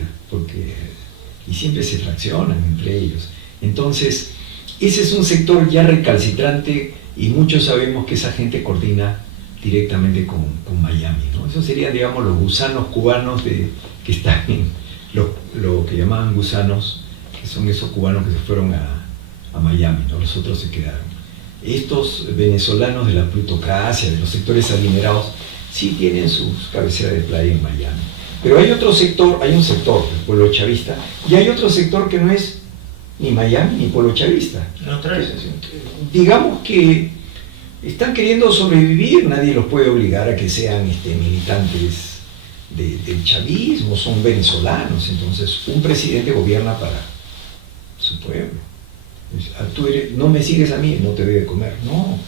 y siempre se fraccionan entre ellos. Entonces, ese es un sector ya recalcitrante y muchos sabemos que esa gente coordina directamente con Miami, ¿no? Esos serían, digamos, los gusanos cubanos que están en lo que llamaban gusanos, que son esos cubanos que se fueron a Miami, ¿no? Los otros se quedaron. Estos venezolanos de la plutocracia, de los sectores adinerados, sí tienen sus cabeceras de playa en Miami. Pero hay un sector, el pueblo chavista, y hay otro sector que no es ni Miami ni pueblo chavista. Digamos que están queriendo sobrevivir, nadie los puede obligar a que sean militantes del chavismo, son venezolanos, entonces un presidente gobierna para su pueblo. No me sigues a mí, no te debe comer. No,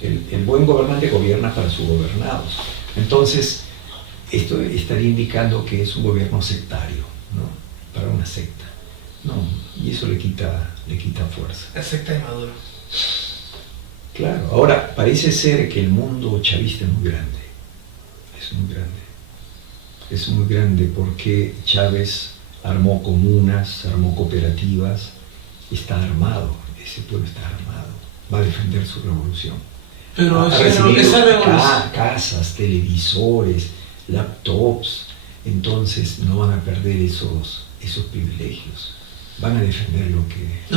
el buen gobernante gobierna para sus gobernados. Entonces, esto estaría indicando que es un gobierno sectario, ¿no? Para una secta. No, y eso le quita fuerza. La secta de Maduro. Claro, ahora parece ser que el mundo chavista es muy grande. Es muy grande porque Chávez armó comunas, armó cooperativas, está armado, ese pueblo está armado, va a defender su revolución. Pero ha recibido esa revolución... casas, televisores, laptops, entonces no van a perder esos privilegios, van a defender lo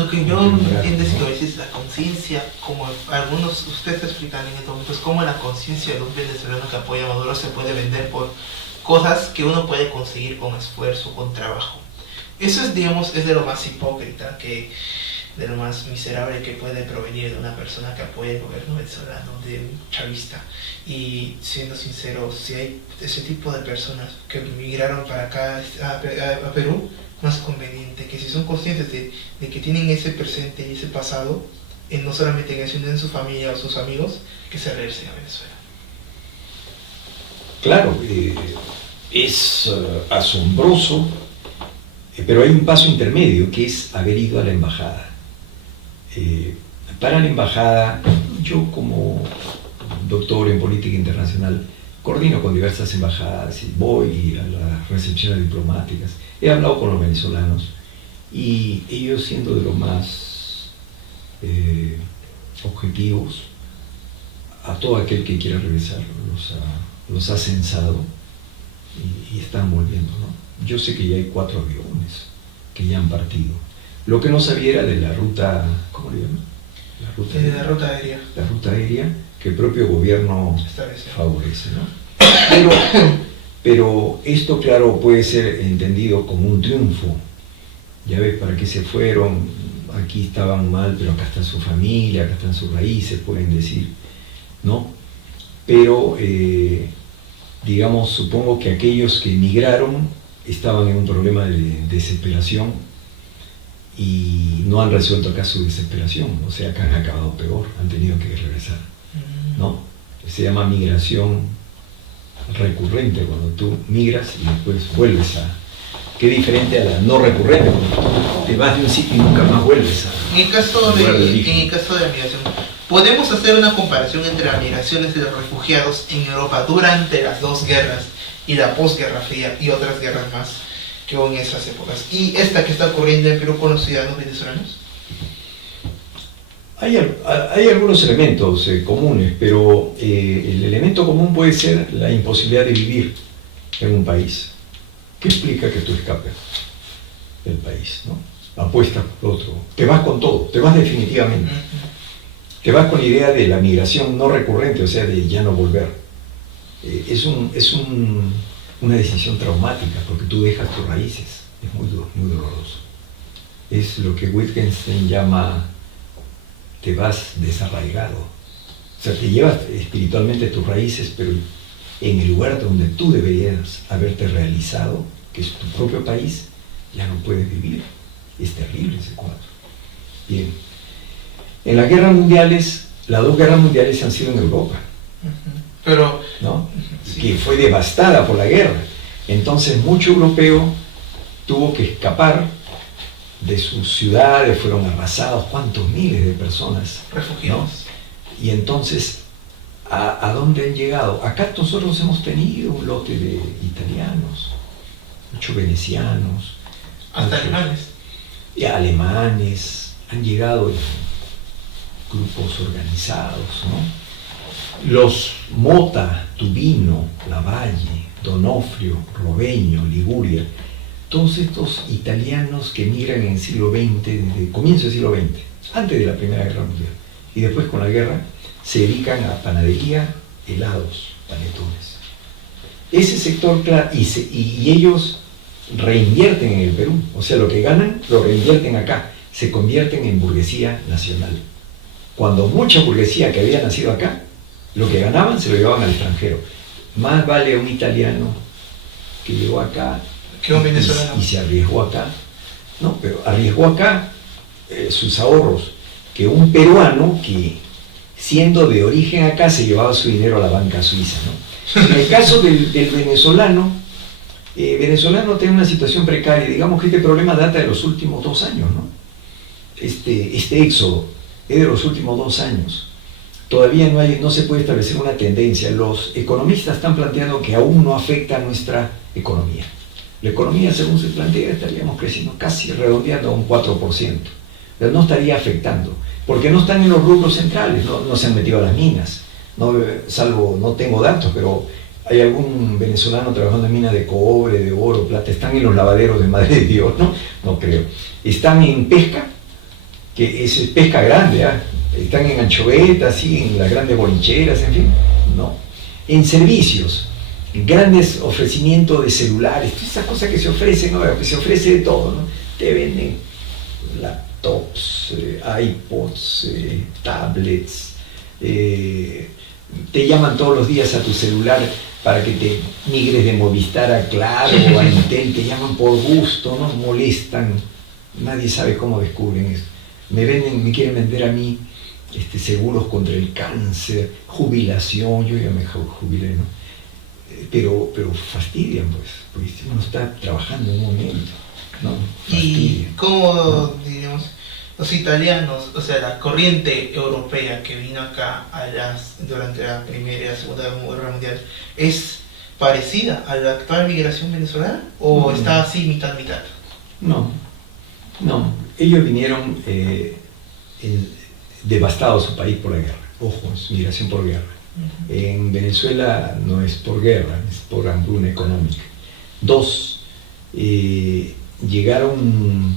que yo no entiendo es que a veces la conciencia, como algunos ustedes explican en estos momentos, cómo la conciencia de un venezolano que apoya a Maduro se puede vender por cosas que uno puede conseguir con esfuerzo, con trabajo. Eso es, digamos, es de lo más hipócrita, de lo más miserable que puede provenir de una persona que apoya el gobierno venezolano, de un chavista. Y siendo sincero, si hay ese tipo de personas que migraron para acá, a Perú, más conveniente que si son conscientes de que tienen ese presente y ese pasado, no solamente en su familia o sus amigos, que se regresen a Venezuela. Claro, es asombroso, pero hay un paso intermedio que es haber ido a la embajada. Para la embajada, yo como doctor en política internacional coordino con diversas embajadas y voy a las recepciones diplomáticas. He hablado con los venezolanos y ellos, siendo de los más objetivos, a todo aquel que quiera regresar los ha censado y están volviendo, ¿no? Yo sé que ya hay 4 aviones que ya han partido. Lo que no sabía era de la ruta, ¿cómo le llaman? La ruta aérea. La ruta aérea que el propio gobierno favorece, ¿no? Pero esto, claro, puede ser entendido como un triunfo. Ya ves, ¿para qué se fueron? Aquí estaban mal, pero acá está su familia, acá están sus raíces, pueden decir, ¿no? Pero, digamos, supongo que aquellos que emigraron estaban en un problema de desesperación y no han resuelto acá su desesperación, o sea, que han acabado peor, han tenido que regresar, ¿no? Se llama migración recurrente, cuando tú migras y después vuelves que es diferente a la no recurrente, cuando te vas de un sitio y nunca más vuelves a... En el caso de la migración, ¿podemos hacer una comparación entre las migraciones de los refugiados en Europa durante las 2 guerras y la posguerra fría y otras guerras más que hubo en esas épocas, y esta que está ocurriendo en Perú con los ciudadanos venezolanos? Hay algunos elementos comunes, pero el elemento común puede ser la imposibilidad de vivir en un país. ¿Qué explica que tú escapes del país, ¿no? Apuestas por otro, te vas con todo, te vas definitivamente. Te vas con la idea de la migración no recurrente, o sea, de ya no volver. Es una decisión traumática, porque tú dejas tus raíces, es muy doloroso. Es lo que Wittgenstein llama, te vas desarraigado. O sea, te llevas espiritualmente tus raíces, pero en el lugar donde tú deberías haberte realizado, que es tu propio país, ya no puedes vivir. Es terrible ese cuadro. Bien. En las guerras mundiales, las 2 guerras mundiales han sido en Europa. Pero, ¿no? Sí. Que fue devastada por la guerra. Entonces, mucho europeo tuvo que escapar de sus ciudades, fueron arrasados, cuántos miles de personas. Refugiados. ¿No? Y entonces, ¿a dónde han llegado? Acá nosotros hemos tenido un lote de italianos, muchos venecianos, hasta alemanes. Y alemanes, han llegado en grupos organizados, ¿no? Los Mota, Tubino, Lavalle, Donofrio, Robeño, Liguria, todos estos italianos que migran en el siglo XX, desde el comienzo del siglo XX, antes de la Primera Guerra Mundial, y después con la guerra, se dedican a panadería, helados, panetones. Ese sector, y ellos reinvierten en el Perú, o sea, lo que ganan lo reinvierten acá, se convierten en burguesía nacional. Cuando mucha burguesía que había nacido acá, lo que ganaban se lo llevaban al extranjero. Más vale un italiano que llegó acá que un venezolano y se arriesgó acá, no, pero arriesgó acá sus ahorros, que un peruano que siendo de origen acá se llevaba su dinero a la banca suiza, ¿no? En el caso del venezolano, venezolano tiene una situación precaria, digamos que este problema data de los últimos 2 años, ¿no? Este éxodo es de los últimos 2 años. Todavía no se puede establecer una tendencia. Los economistas están planteando que aún no afecta a nuestra economía. La economía, según se plantea, estaríamos creciendo casi redondeando a un 4%, pero no estaría afectando, porque no están en los rubros centrales, no se han metido a las minas, salvo, no tengo datos, pero hay algún venezolano trabajando en minas de cobre, de oro, plata, están en los lavaderos de Madre de Dios, ¿no? No creo. Están en pesca, que es pesca grande, ¿eh? Están en anchovetas, sí, en las grandes bolicheras, en fin, no. En servicios, en grandes ofrecimientos de celulares, todas esas cosas que se ofrecen, ¿no? Que se ofrece de todo, ¿no? Te venden laptops, iPods, tablets, te llaman todos los días a tu celular para que te migres de Movistar a Claro o a Intel, te llaman por gusto, ¿no? Molestan, nadie sabe cómo descubren eso. Me quieren vender a mí seguros contra el cáncer, jubilación, yo ya me jubilé, ¿no? Pero fastidian, pues, porque uno está trabajando en un momento, ¿no? Fastidian. ¿Y cómo, digamos, los italianos, o sea, la corriente europea que vino acá durante la Primera y la Segunda Guerra Mundial, es parecida a la actual migración venezolana o está así mitad-mitad? No, ellos vinieron devastados su país por la guerra. Ojo, es migración por guerra. En Venezuela no es por guerra, es por hambruna económica. 2, llegaron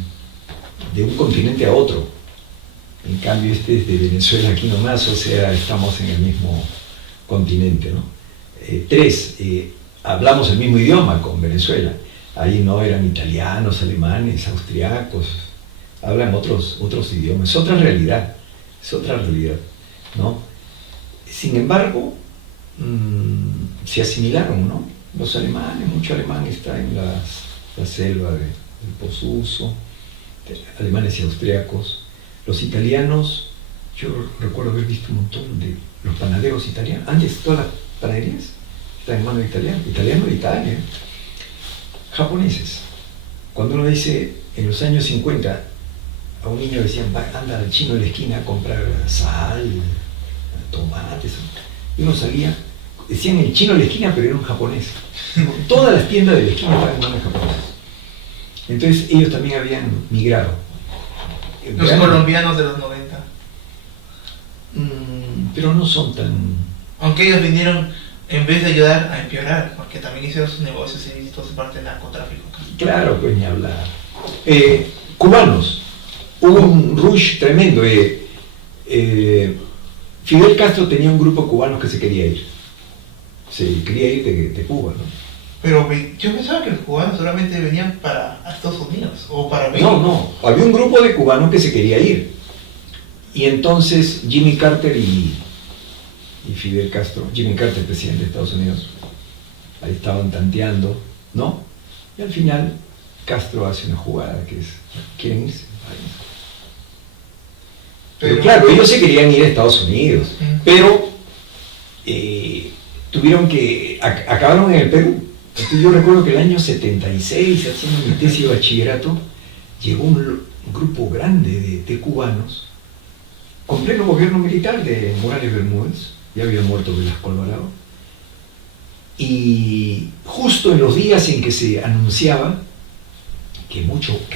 de un continente a otro. En cambio es de Venezuela aquí nomás, o sea, estamos en el mismo continente, ¿no? 3, hablamos el mismo idioma con Venezuela. Ahí no eran italianos, alemanes, austriacos, hablan otros idiomas, es otra realidad, ¿no? Sin embargo, se asimilaron, ¿no? Los alemanes, mucho alemán está en la selva del Posuso, alemanes y austriacos. Los italianos, yo recuerdo haber visto un montón de los panaderos italianos, antes todas las panaderías están en manos de italianos de Italia. Japoneses, cuando uno dice en los años 50, a un niño decían, anda al chino de la esquina a comprar sal, tomates, y uno salía, decían el chino de la esquina, pero era un japonés. Todas las tiendas de la esquina estaban en manos japoneses. Entonces ellos también habían migrado. Los colombianos de los 90. Pero no son tan... Aunque ellos vinieron, en vez de ayudar, a empeorar, porque también hicieron sus negocios y todo se parte del narcotráfico. Claro, pues ni hablar. Cubanos, hubo un rush tremendo. Fidel Castro tenía un grupo de cubanos que se quería ir. Se quería ir de Cuba, ¿no? Pero yo pensaba que los cubanos solamente venían para Estados Unidos o para México. No, había un grupo de cubanos que se quería ir. Y entonces Jimmy Carter y Fidel Castro, Jimmy Carter, presidente de Estados Unidos, ahí estaban tanteando, ¿no? Y al final Castro hace una jugada que es, ¿quieren irse? Pero claro, ellos se querían ir a Estados Unidos, pero tuvieron que, acabaron en el Perú, Entonces yo recuerdo que el año 76, haciendo mi tesis de bachillerato, llegó un grupo grande de cubanos, con pleno gobierno militar de Morales Bermúdez, ya había muerto Velasco Alvarado, y justo en los días en que se anunciaba que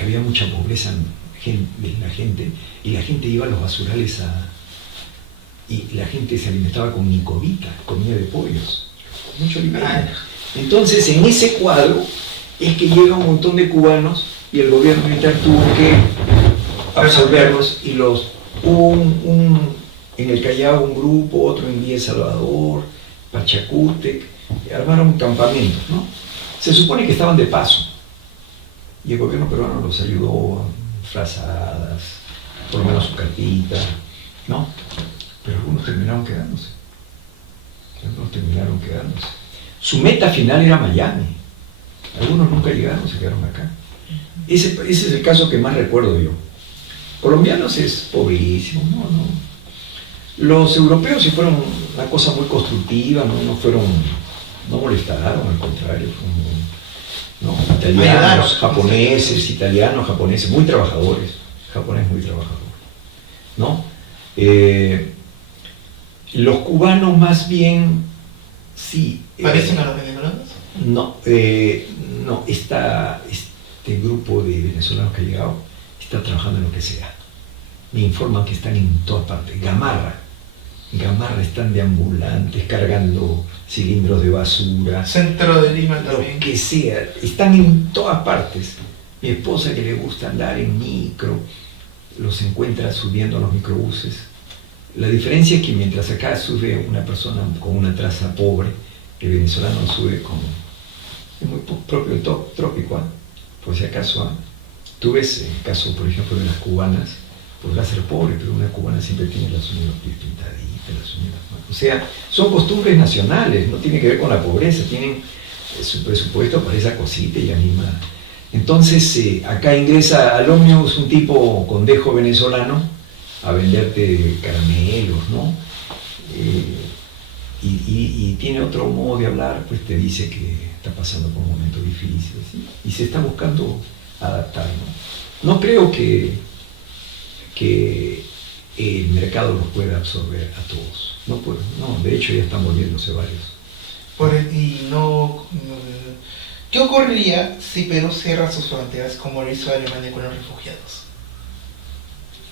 había mucha pobreza en la gente, y la gente iba a los basurales y la gente se alimentaba con nicovita, comida de pollos, mucho alimento. Entonces, en ese cuadro es que llega un montón de cubanos y el gobierno militar tuvo que absorberlos y en el Callao un grupo, otro en Villa El Salvador, Pachacútec, armaron campamentos, ¿no? Se supone que estaban de paso y el gobierno peruano los ayudó, frazadas, por lo menos su cartita, ¿no? Pero algunos terminaron quedándose. Su meta final era Miami. Algunos nunca llegaron, se quedaron acá. Ese es el caso que más recuerdo yo. Colombianos es pobrísimo, no. Los europeos sí fueron una cosa muy constructiva, no molestaron, al contrario, italianos, japoneses, muy trabajadores, ¿no? Los cubanos más bien, sí. ¿Parecen a los venezolanos? No, este grupo de venezolanos que ha llegado está trabajando en lo que sea. Me informan que están en todas partes. Gamarra están de ambulantes, cargando cilindros de basura. Centro de Lima también. Lo que sea, están en todas partes. Mi esposa, que le gusta andar en micro, los encuentra subiendo a los microbuses. La diferencia es que mientras acá sube una persona con una traza pobre, el venezolano sube con... Es muy propio del trópico, por si acaso. Tú ves el caso, por ejemplo, de las cubanas, podrá ser pobre, pero una cubana siempre tiene las uñas pintaditas, las uñas. O sea, son costumbres nacionales, no tiene que ver con la pobreza, tienen su presupuesto para esa cosita y anima. Entonces, acá ingresa al ómnibus un tipo con dejo venezolano a venderte caramelos, ¿no? Y tiene otro modo de hablar, pues te dice que está pasando por un momento difícil, ¿sí? Y se está buscando adaptar, ¿no? No creo que el mercado los pueda absorber a todos. No, de hecho ya están volviéndose varios. ¿Qué ocurriría si Perú cierra sus fronteras como lo hizo Alemania con los refugiados?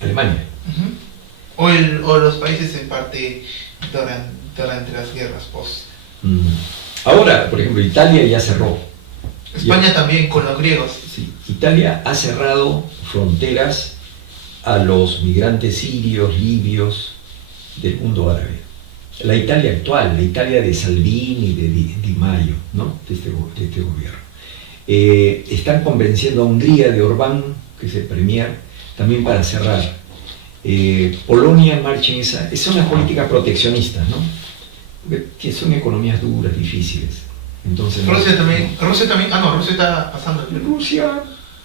Alemania. O los países en parte durante las guerras post. Ahora, por ejemplo, Italia ya cerró. España también, con los griegos. Sí, Italia ha cerrado fronteras a los migrantes sirios, libios, del mundo árabe. La Italia actual, la Italia de Salvini, de Di Maio, ¿no? de este gobierno. Están convenciendo a Hungría de Orbán, que es el premier, también para cerrar. Polonia marcha en esa... Son las políticas proteccionistas, ¿no? Que son economías duras, difíciles. Entonces, Rusia también, Rusia está pasando. Rusia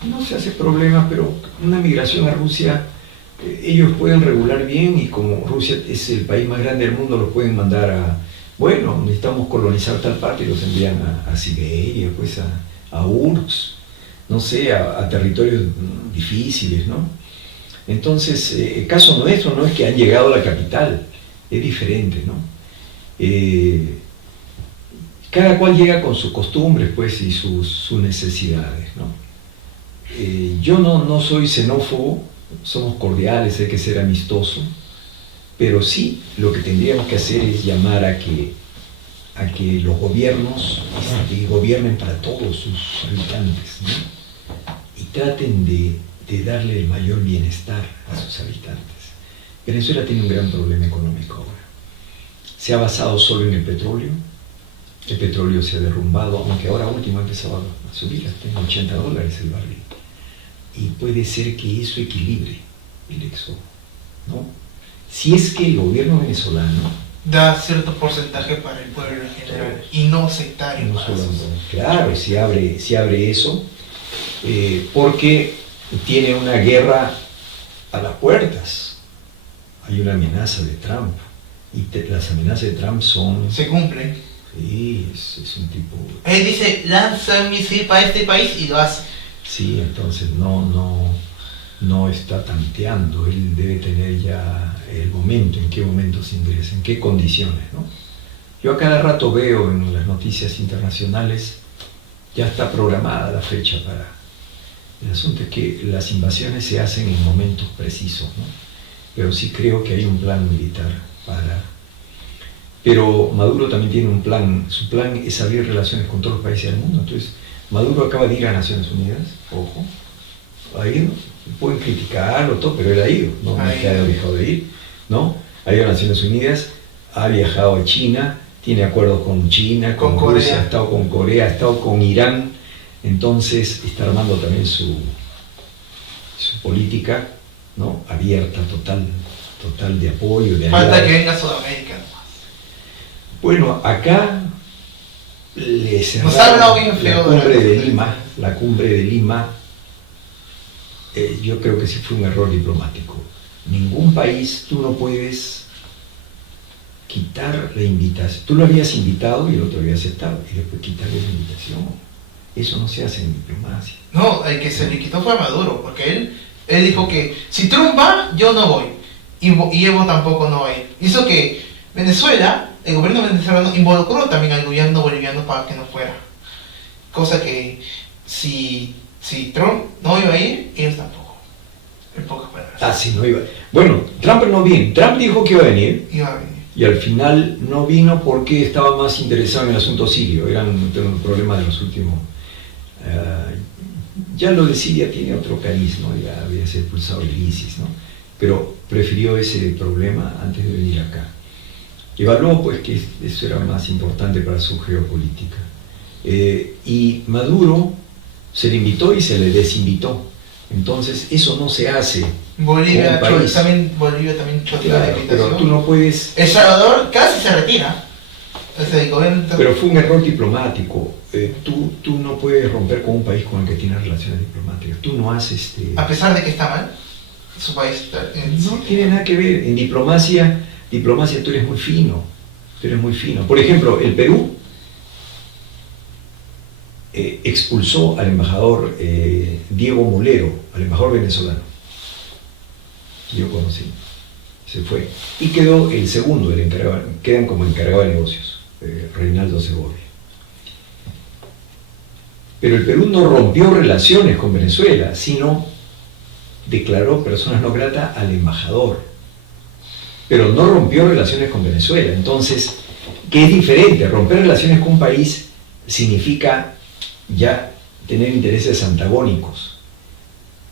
no se hace problema, pero una migración a Rusia, ellos pueden regular bien, y como Rusia es el país más grande del mundo, los pueden mandar necesitamos colonizar tal parte, y los envían a Siberia, pues a URSS, no sé, a territorios difíciles, ¿no? Entonces, el caso nuestro no es que han llegado a la capital, es diferente, ¿no? Cada cual llega con sus costumbres, pues, y sus necesidades, ¿no? Yo no soy xenófobo, somos cordiales, hay que ser amistoso, pero sí, lo que tendríamos que hacer es llamar a que los gobiernos gobiernen para todos sus habitantes, ¿no? Y traten de darle el mayor bienestar a sus habitantes. Venezuela tiene un gran problema económico ahora. Se ha basado solo en el petróleo se ha derrumbado, aunque ahora último ha empezado a subir, hasta en $80 el barril. Y puede ser que eso equilibre el éxodo, ¿no? Si es que el gobierno venezolano da cierto porcentaje para el pueblo en general, y no sectario. Claro, si abre eso, porque tiene una guerra a las puertas. Hay una amenaza de Trump, y las amenazas de Trump se cumplen. Sí, es un tipo... Él dice, lanza un misil para este país y lo hace. Sí, entonces no está tanteando, él debe tener ya el momento, en qué momento se ingresa, en qué condiciones, ¿no? Yo a cada rato veo en las noticias internacionales, ya está programada la fecha para... El asunto es que las invasiones se hacen en momentos precisos, ¿no? Pero sí creo que hay un plan militar para... Pero Maduro también tiene un plan, su plan es abrir relaciones con todos los países del mundo. Entonces, Maduro acaba de ir a Naciones Unidas, ojo, ha ido, pueden criticarlo, todo, pero él ha ido, no es que haya dejado de ir, ¿no? Ha ido a Naciones Unidas, ha viajado a China, tiene acuerdos con China, con Rusia, ha estado con Corea, ha estado con Irán, entonces está armando también su política, ¿no? Abierta, total de apoyo, de ayuda. Falta que venga a Sudamérica nomás. Bueno, acá le cerraron la cumbre de Lima, yo creo que sí fue un error diplomático. Ningún país, tú no puedes quitar la invitación. Tú lo habías invitado y el otro había aceptado, y después quitarle la invitación. Eso no se hace en diplomacia. No, el que se le quitó fue a Maduro, porque él dijo que si Trump va, yo no voy. Y Evo tampoco no va a ir. Hizo que Venezuela, el gobierno venezolano, involucró también al gobierno boliviano para que no fuera. Cosa que si Trump no iba a ir, ellos tampoco. En pocas palabras. Ah, sí, no iba. Bueno, Trump no vino. Trump dijo que iba a venir. Iba a venir. Y al final no vino porque estaba más interesado en el asunto sirio. Eran un problema de los últimos... ya lo de Siria tiene otro cariz, ¿no? Ya había sido expulsado el ISIS, ¿no? Pero prefirió ese problema antes de venir acá. Evaluó pues que eso era más importante para su geopolítica. Y Maduro se le invitó y se le desinvitó. Entonces eso no se hace. Bolivia también choteó la invitación. Pero tú no puedes... El Salvador casi se retira. Pero fue un error diplomático. Tú no puedes romper con un país con el que tienes relaciones diplomáticas. Tú no haces... A pesar de que está mal, su país está... No tiene nada que ver. En diplomacia tú eres muy fino. Por ejemplo, el Perú expulsó al embajador Diego Molero, al embajador venezolano, que yo conocí. Se fue. Y quedó el segundo, el encargado, quedan como encargado de negocios, Reinaldo Segovia. Pero el Perú no rompió relaciones con Venezuela, sino declaró persona no grata al embajador. Pero no rompió relaciones con Venezuela. Entonces, ¿qué es diferente? Romper relaciones con un país significa ya tener intereses antagónicos.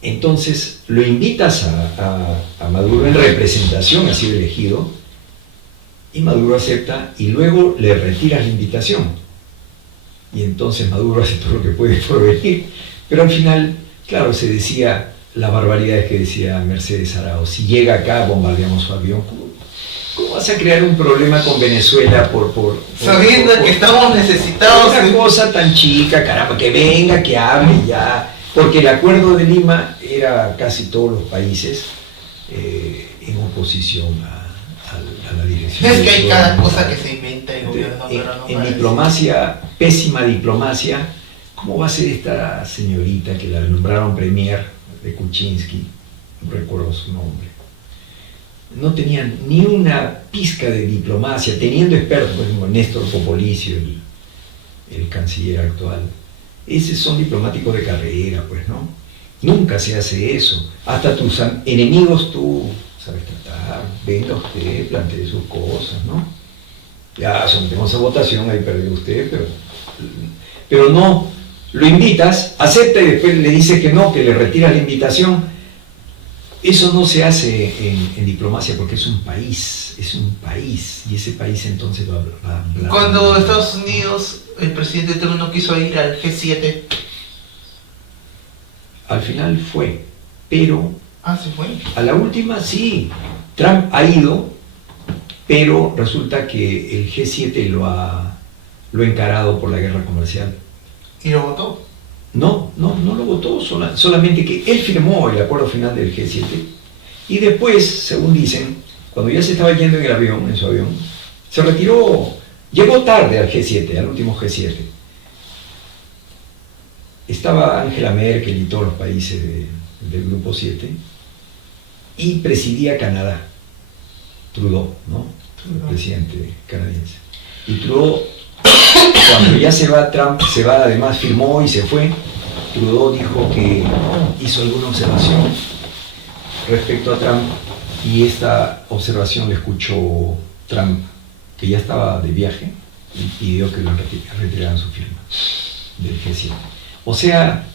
Entonces, lo invitas a Maduro en representación, ha sido elegido, y Maduro acepta, y luego le retiras la invitación. Y entonces Maduro hace todo lo que puede por venir. Pero al final, claro, se decía las barbaridades que decía Mercedes Arauz. Si llega acá, bombardeamos su avión. ¿Cómo vas a crear un problema con Venezuela sabiendo que estamos necesitados? Una cosa tan chica, caramba, que venga, que hable ya. Porque el acuerdo de Lima era casi todos los países en oposición a la dirección. Es que hay cada cosa que se inventa el gobierno. En diplomacia, pésima diplomacia, ¿cómo va a ser esta señorita que la nombraron premier de Kuczynski? No recuerdo su nombre. No tenían ni una pizca de diplomacia, teniendo expertos como Néstor Popolicio, el canciller actual. Esos son diplomáticos de carrera, pues, ¿no? Nunca se hace eso. Hasta tus enemigos tú sabes tratar, venga usted, plantee sus cosas, ¿no? Ya sometemos a votación, ahí perdió usted, pero no, lo invitas, acepta y después le dice que no, que le retiras la invitación. Eso no se hace en diplomacia porque es un país, y ese país entonces va a hablar. Cuando Estados Unidos, el presidente Trump no quiso ir al G7. Al final fue, pero... Ah, ¿se fue? A la última sí, Trump ha ido, pero resulta que el G7 lo ha encarado por la guerra comercial. ¿Y lo votó? No lo votó, solamente que él firmó el acuerdo final del G7 y después, según dicen, cuando ya se estaba yendo en su avión, se retiró Llegó tarde al G7, al último G7. Estaba Angela Merkel y todos los países del Grupo 7 y presidía Canadá, Trudeau, ¿no? El presidente canadiense. Y Trudeau, cuando ya se va Trump, se va, además firmó y se fue, Trudeau dijo que hizo alguna observación respecto a Trump y esta observación le escuchó Trump, que ya estaba de viaje, y pidió que lo retiraran su firma del G7. O sea,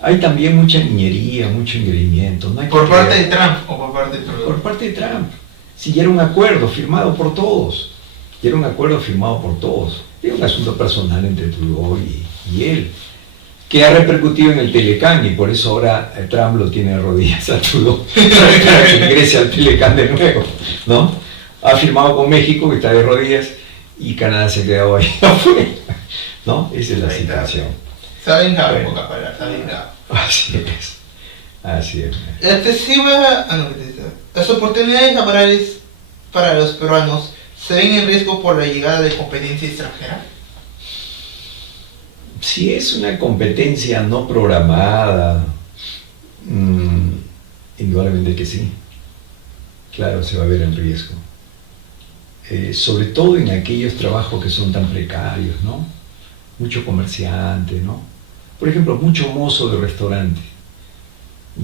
hay también mucha niñería, mucho engreimiento. No hay ¿Por parte de Trump o por parte de Trudeau? Por parte de Trump. Si ya era un acuerdo firmado por todos. Ya era un acuerdo firmado por todos. Era un asunto personal entre Trudeau y él, que ha repercutido en el Telecán, y por eso ahora Trump lo tiene de rodillas a Trudeau para que ingrese al Telecán de nuevo, ¿no? Ha firmado con México, que está de rodillas, y Canadá se ha quedado ahí afuera, ¿no? Esa es la situación. Saben nada, en pocas palabras, saben nada. Así es. Así es. Las oportunidades laborales para los peruanos se ven en riesgo por la llegada de competencia extranjera. Si es una competencia no programada, indudablemente que sí. Claro, se va a ver en riesgo. Sobre todo en aquellos trabajos que son tan precarios, ¿no? Mucho comerciante, ¿no? Por ejemplo, mucho mozo de restaurante.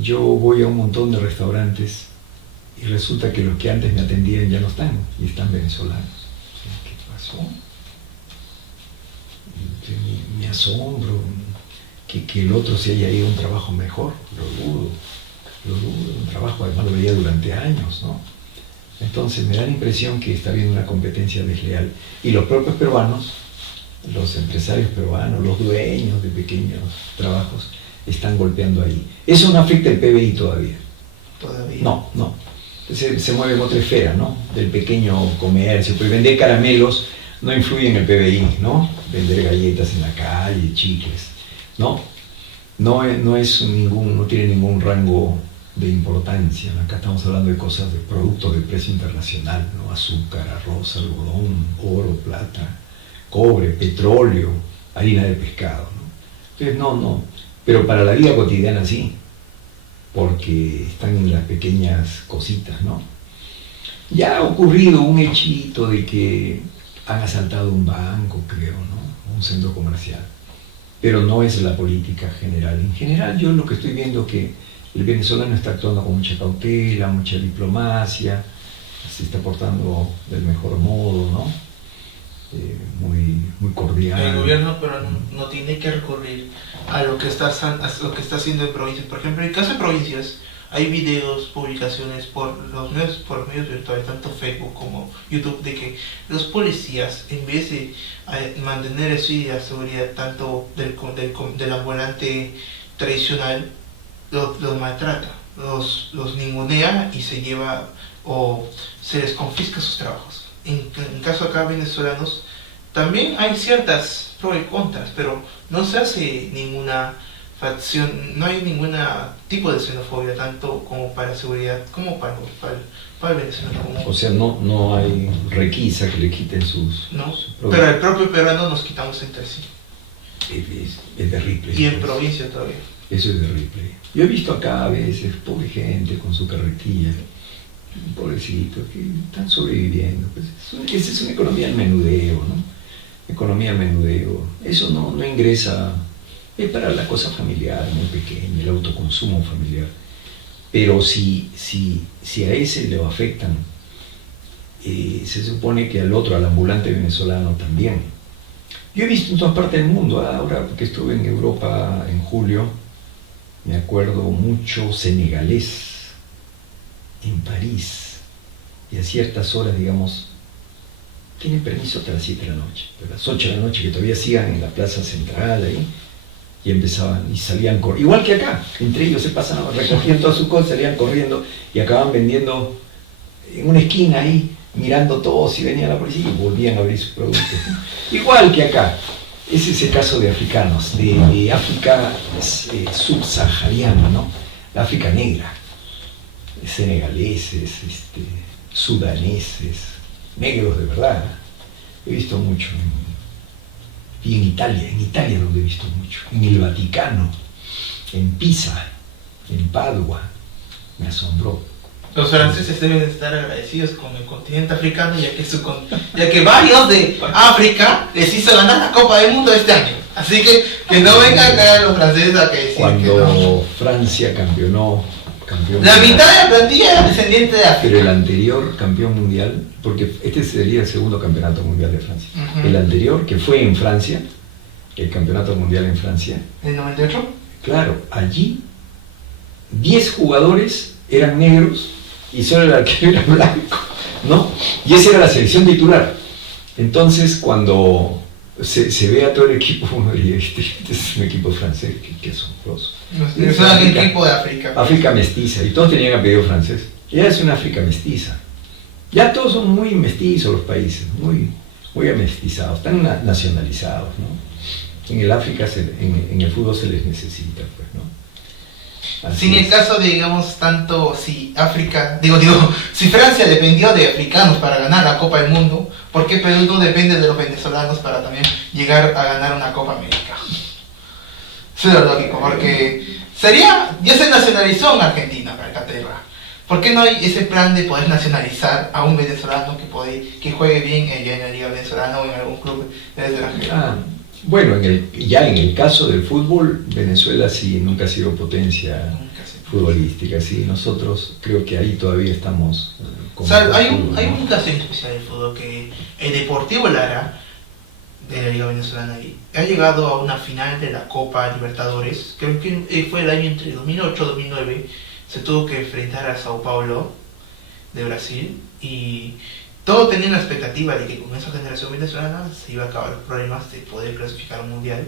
Yo voy a un montón de restaurantes y resulta que los que antes me atendían ya no están, y están venezolanos. ¿Qué pasó? Me asombro que el otro se haya ido a un trabajo mejor, lo dudo, un trabajo además lo veía durante años, ¿no? Entonces me da la impresión que está habiendo una competencia desleal, y los propios peruanos, los empresarios peruanos, los dueños de pequeños trabajos, están golpeando ahí. Eso no afecta el PBI todavía. ¿Todavía? No. Se mueve en otra esfera, ¿no? Del pequeño comercio. Pues vender caramelos no influye en el PBI, ¿no? Vender galletas en la calle, chicles, ¿no? No tiene ningún rango de importancia. Acá estamos hablando de cosas, de productos de precio internacional, ¿no? Azúcar, arroz, algodón, oro, plata, cobre, petróleo, harina de pescado, ¿no? Entonces no, pero para la vida cotidiana sí, porque están en las pequeñas cositas, ¿no? Ya ha ocurrido un hechito de que han asaltado un banco, creo, ¿no? Un centro comercial, pero no es la política general. En general yo lo que estoy viendo es que el venezolano está actuando con mucha cautela, mucha diplomacia, se está portando del mejor modo, ¿no? Muy cordial. El gobierno peruano no tiene que recurrir a lo que está haciendo en provincias. Por ejemplo, en el caso de provincias, hay videos, publicaciones por medios virtuales, tanto Facebook como YouTube, de que los policías, en vez de mantener eso y la seguridad tanto del ambulante tradicional, los maltrata, los ningunea y se lleva o se les confisca sus trabajos. En caso acá venezolanos, también hay ciertas pros y contras, pero no se hace ninguna facción, no hay ningún tipo de xenofobia, tanto como para la seguridad, como para el venezolano común. O sea, no hay requisa que le quiten No, pero el propio peruano nos quitamos entre sí. Es terrible. Y en provincia todavía. Eso es terrible. Yo he visto acá a veces pobre gente con su carretilla, pobrecitos, que están sobreviviendo. Pues esa es una economía al menudeo, ¿no? Economía al menudeo. Eso no ingresa, es para la cosa familiar, muy pequeña, el autoconsumo familiar. Pero si a ese le afectan, se supone que al otro, al ambulante venezolano también. Yo he visto en todas partes del mundo, ahora que estuve en Europa en julio, me acuerdo mucho senegalés en París, y a ciertas horas, digamos, tienen permiso hasta las 7 de la noche, pero a las 8 de la noche que todavía sigan en la plaza central ahí, y empezaban, y salían corriendo, igual que acá, entre ellos se pasaban, recogían todas sus cosas, salían corriendo, y acababan vendiendo en una esquina ahí, mirando todos, y venía la policía, y volvían a abrir sus productos, ¿no? Igual que acá. Ese es el caso de africanos, de África subsahariana, ¿no? La África negra, senegaleses, sudaneses, negros de verdad, He visto mucho. Y en Italia donde he visto mucho. En el Vaticano, en Pisa, en Padua. Me asombró. Los franceses deben estar agradecidos con el continente africano, ya que varios de África les hizo ganar la Copa del Mundo este año. Así que no vengan a caer los franceses a que decir cuando que no. Francia campeón La mitad de la plantilla era descendiente de África. pero el anterior campeón mundial, porque este sería el segundo campeonato mundial de Francia. El anterior, que fue en Francia, el campeonato mundial en Francia. ¿El 98? Claro, allí 10 jugadores eran negros y solo el arquero era blanco, ¿no? Y esa era la selección titular. Entonces, cuando se ve a todo el equipo, uno diría, este es un equipo francés, qué asombroso. Es un equipo de África. África mestiza, y todos tenían apellido francés. Ya es una África mestiza. Ya todos son muy mestizos los países, muy amestizados, están nacionalizados, ¿no? En el África, en el fútbol se les necesita, pues, ¿no? Si en el caso de, digamos, tanto si si Francia dependió de africanos para ganar la Copa del Mundo, ¿por qué Perú no depende de los venezolanos para también llegar a ganar una Copa América? Eso es lo lógico, porque ya se nacionalizó en Argentina para Caterra. ¿Por qué no hay ese plan de poder nacionalizar a un venezolano que juegue bien en la liga venezolana o en algún club del extranjero? Bueno, ya en el caso del fútbol, Venezuela sí nunca ha sido potencia futbolística, sí. Nosotros creo que ahí todavía estamos. Hay un caso en especial del fútbol, que el Deportivo Lara de la Liga Venezolana ha llegado a una final de la Copa Libertadores. Creo que fue el año entre 2008 y 2009. Se tuvo que enfrentar a Sao Paulo de Brasil y todos tenían la expectativa de que con esa generación venezolana se iba a acabar los problemas de poder clasificar al mundial,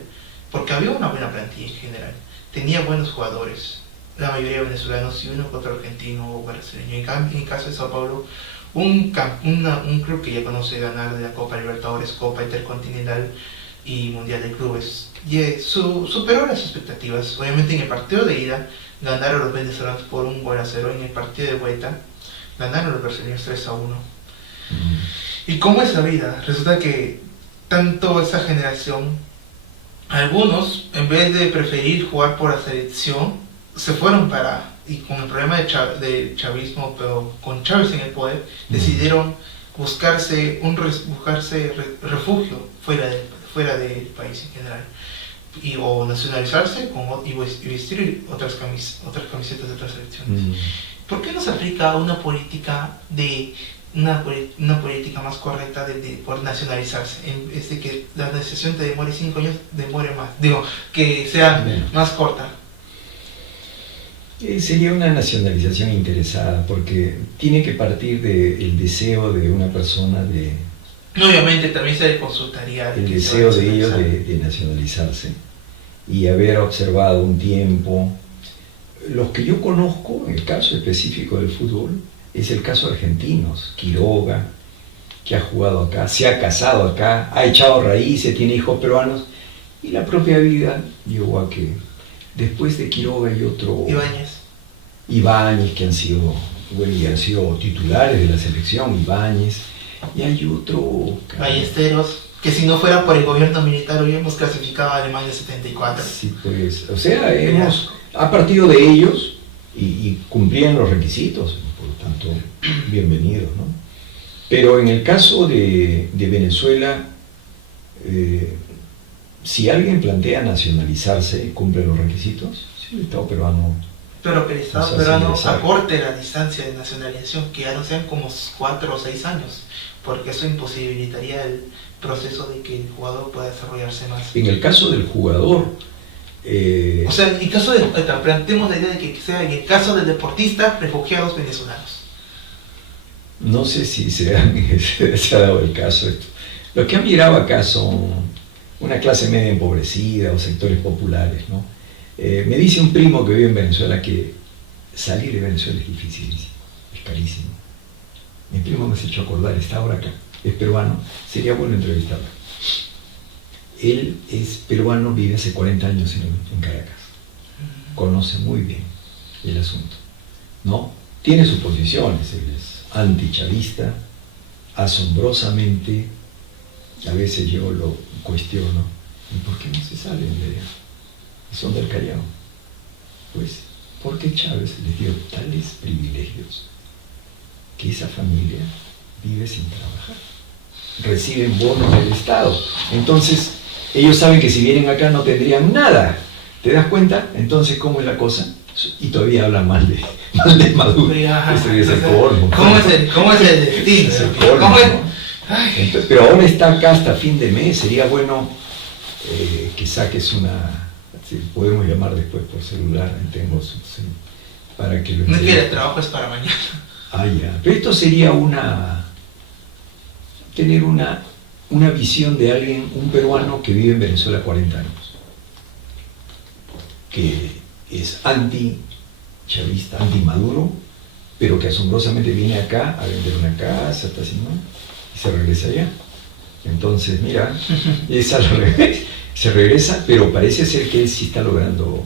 porque había una buena plantilla en general, tenía buenos jugadores, la mayoría venezolanos y uno que otro argentino o brasileño. En el caso de Sao Paulo, un club que ya conoce ganar de la Copa Libertadores, Copa Intercontinental y Mundial de Clubes, superó las expectativas. Obviamente en el partido de ida ganaron los venezolanos por 1-0, en el partido de vuelta ganaron los brasileños 3-1. ¿Y cómo es la vida? Resulta que tanto esa generación, algunos en vez de preferir jugar por la selección, se fueron y con el problema de chavismo, pero con Chávez en el poder, decidieron buscarse refugio fuera del país en general, o nacionalizarse y vestir otras camisetas de otras selecciones. ¿Por qué no se aplica una política una política más correcta por nacionalizarse, en vez de que la nacionalización te demore 5 años, demore más, que sea más corta? Sería una nacionalización interesada, porque tiene que partir del deseo de una persona Obviamente también se le consultaría el deseo de ellos de nacionalizarse y haber observado un tiempo. Los que yo conozco, en el caso específico del fútbol, es el caso de argentinos. Quiroga, que ha jugado acá, se ha casado acá, ha echado raíces, tiene hijos peruanos, y la propia vida llevó a que después de Quiroga hay otro Ibáñez, que han sido titulares de la selección, Ibáñez, y hay otro Ballesteros, que si no fuera por el gobierno militar hubiéramos clasificado a Alemania 74. Sí, pues, o sea, ha partido de ellos y cumplían los requisitos, por lo tanto, bienvenidos, ¿no? Pero en el caso de Venezuela, si alguien plantea nacionalizarse, cumple los requisitos, sí, el Estado peruano. Pero que el Estado peruano acorte la distancia de nacionalización, que ya no sean como 4 o 6 años, porque eso imposibilitaría el proceso de que el jugador pueda desarrollarse más. En el caso del jugador, o sea, en el caso planteemos la idea de que sea en el caso del deportista, refugiados venezolanos. No sé si se ha dado el caso esto. Los que han mirado acá son una clase media empobrecida o sectores populares, ¿no? Me dice un primo que vive en Venezuela que salir de Venezuela es dificilísimo, es carísimo. Mi primo me has hecho acordar, está ahora acá, es peruano, sería bueno entrevistarlo. Él es peruano, vive hace 40 años en Caracas, conoce muy bien el asunto, ¿no? Tiene sus posiciones, él es antichavista, asombrosamente A veces yo lo cuestiono. ¿Y por qué no se salen de allá? Son del Callao. Pues, porque Chávez les dio tales privilegios que esa familia vive sin trabajar. Reciben bonos del Estado. Entonces, ellos saben que si vienen acá no tendrían nada. ¿Te das cuenta? Entonces, ¿cómo es la cosa? Y todavía hablan mal de Maduro. Ese es el colmo. ¿Cómo es el destino? Es el colmo, ¿Cómo es? ¿no? Entonces, pero ahora está acá hasta fin de mes. Sería bueno que saques una... Si podemos llamar después por celular, ahí tengo para que lo... No es que el trabajo es para mañana. Ah, ya. Pero esto sería tener una visión de alguien, un peruano que vive en Venezuela 40 años, que es anti-chavista, anti-Maduro, pero que asombrosamente viene acá a vender una casa, está así, ¿no? Y se regresa allá. Entonces, mira, es al revés. Se regresa, pero parece ser que él sí está logrando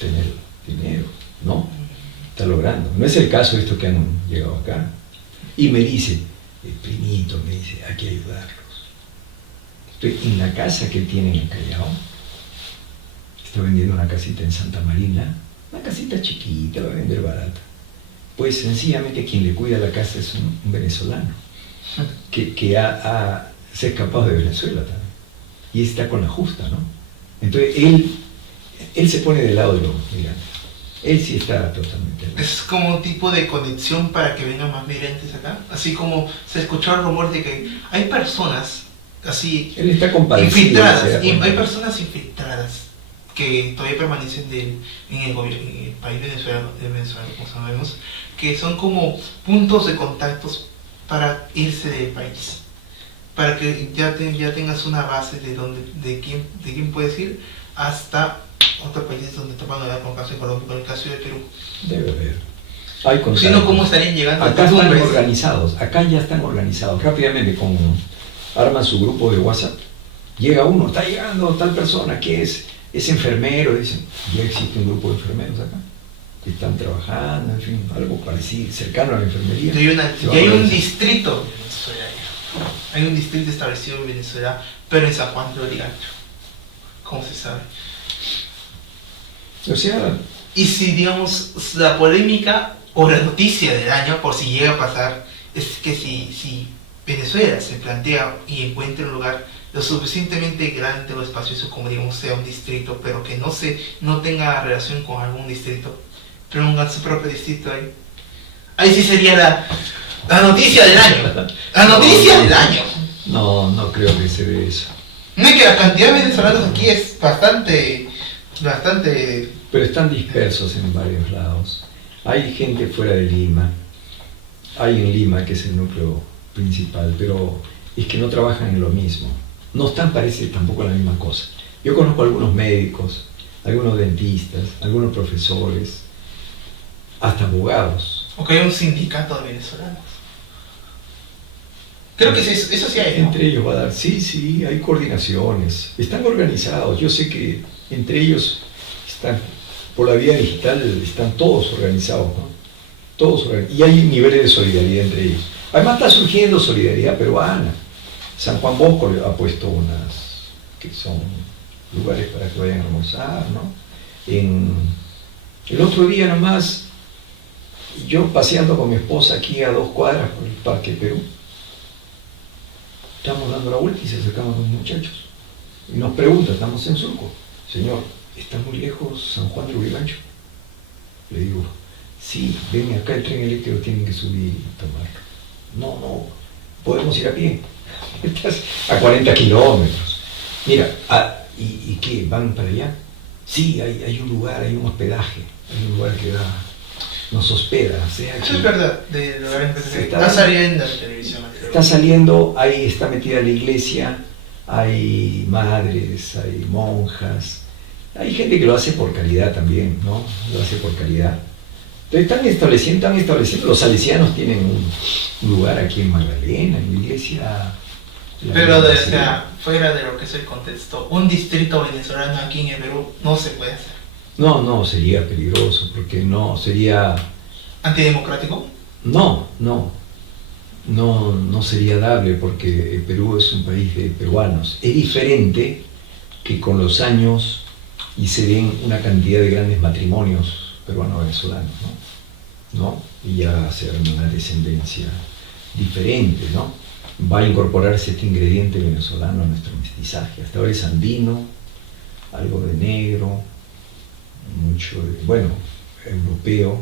tener dinero, ¿no? Está logrando. No es el caso de estos que han llegado acá. Y me dice, el primito, me dice, hay que ayudarlos. Estoy en la casa que él tiene en el Callao. Está vendiendo una casita en Santa Marina, una casita chiquita, va a vender barata. Pues sencillamente quien le cuida la casa es un venezolano, que se ha escapado de Venezuela también. Y está con la justa, ¿no? Entonces él se pone del lado de los migrantes. Él sí está totalmente... Es como un tipo de conexión para que vengan más migrantes acá. Así como se escuchó el rumor de que hay personas así... Él está compadecido. Infiltradas. Hay personas infiltradas que todavía permanecen en el país venezolano, como sabemos, que son como puntos de contactos para irse del país. Para que ya tengas una base de quién puedes ir hasta otros países donde te van a dar, con el caso de Colombia, con el caso de Perú. Debe haber. Hay contactos. Si no, ¿cómo estarían llegando? Acá están organizados, acá ya están organizados. Rápidamente arman su grupo de WhatsApp. Llega uno, está llegando tal persona, que es enfermero, dicen, ya existe un grupo de enfermeros acá, que están trabajando, en fin, algo parecido, cercano a la enfermería. Y hay un distrito en Venezuela. Hay un distrito establecido en Venezuela, pero en San Juan de Origancho. ¿Cómo se sabe? O sea... Y si, digamos, la polémica o la noticia del año, por si llega a pasar, es que si Venezuela se plantea y encuentra un lugar lo suficientemente grande o espacioso como, digamos, sea un distrito, pero que no tenga relación con algún distrito, pero pongan su propio distrito ahí. Ahí sí sería la noticia del año. La noticia del año. No creo que se dé eso. No es que la cantidad de venezolanos aquí es bastante... Pero están dispersos en varios lados. Hay gente fuera de Lima. Hay en Lima, que es el núcleo principal, pero es que no trabajan en lo mismo. No están, parece, tampoco en la misma cosa. Yo conozco algunos médicos, algunos dentistas, algunos profesores, hasta abogados. O que hay un sindicato de venezolanos. Creo que eso sí hay, ¿no? Entre ellos va a dar, sí, hay coordinaciones. Están organizados. Yo sé que entre ellos están, por la vía digital, están todos organizados, ¿no? Todos organizados. Y hay niveles de solidaridad entre ellos. Además está surgiendo solidaridad peruana. San Juan Bosco ha puesto unas que son lugares para que vayan a almorzar, ¿no? El otro día nomás, yo paseando con mi esposa aquí a 2 cuadras por el Parque Perú, estamos dando la vuelta y se acercamos a los muchachos. Y nos preguntan, estamos en Surco, señor, ¿está muy lejos San Juan de Lurigancho? Le digo, sí, ven acá el tren eléctrico, tienen que subir y tomarlo. No, podemos ir a pie. Estás a 40 kilómetros. Mira, ¿y qué? ¿Van para allá? Sí, hay un lugar, hay un hospedaje, hay un lugar que nos hospeda. O sea, eso es verdad, de lugares que está saliendo en la televisión. Está saliendo, ahí está metida la iglesia, hay madres, hay monjas, hay gente que lo hace por caridad también, ¿no? Lo hace por caridad. Entonces están estableciendo, los salesianos tienen un lugar aquí en Magdalena, en la iglesia. Pero fuera de lo que es el contexto, un distrito venezolano aquí en el Perú no se puede hacer. No, sería peligroso, porque no, sería... ¿Antidemocrático? No, no sería dable porque el Perú es un país de peruanos. Es diferente que con los años y se den una cantidad de grandes matrimonios peruano-venezolanos, ¿no? Y ya se ve una descendencia diferente, ¿no? Va a incorporarse este ingrediente venezolano a nuestro mestizaje. Hasta ahora es andino, algo de negro, mucho de, bueno, europeo,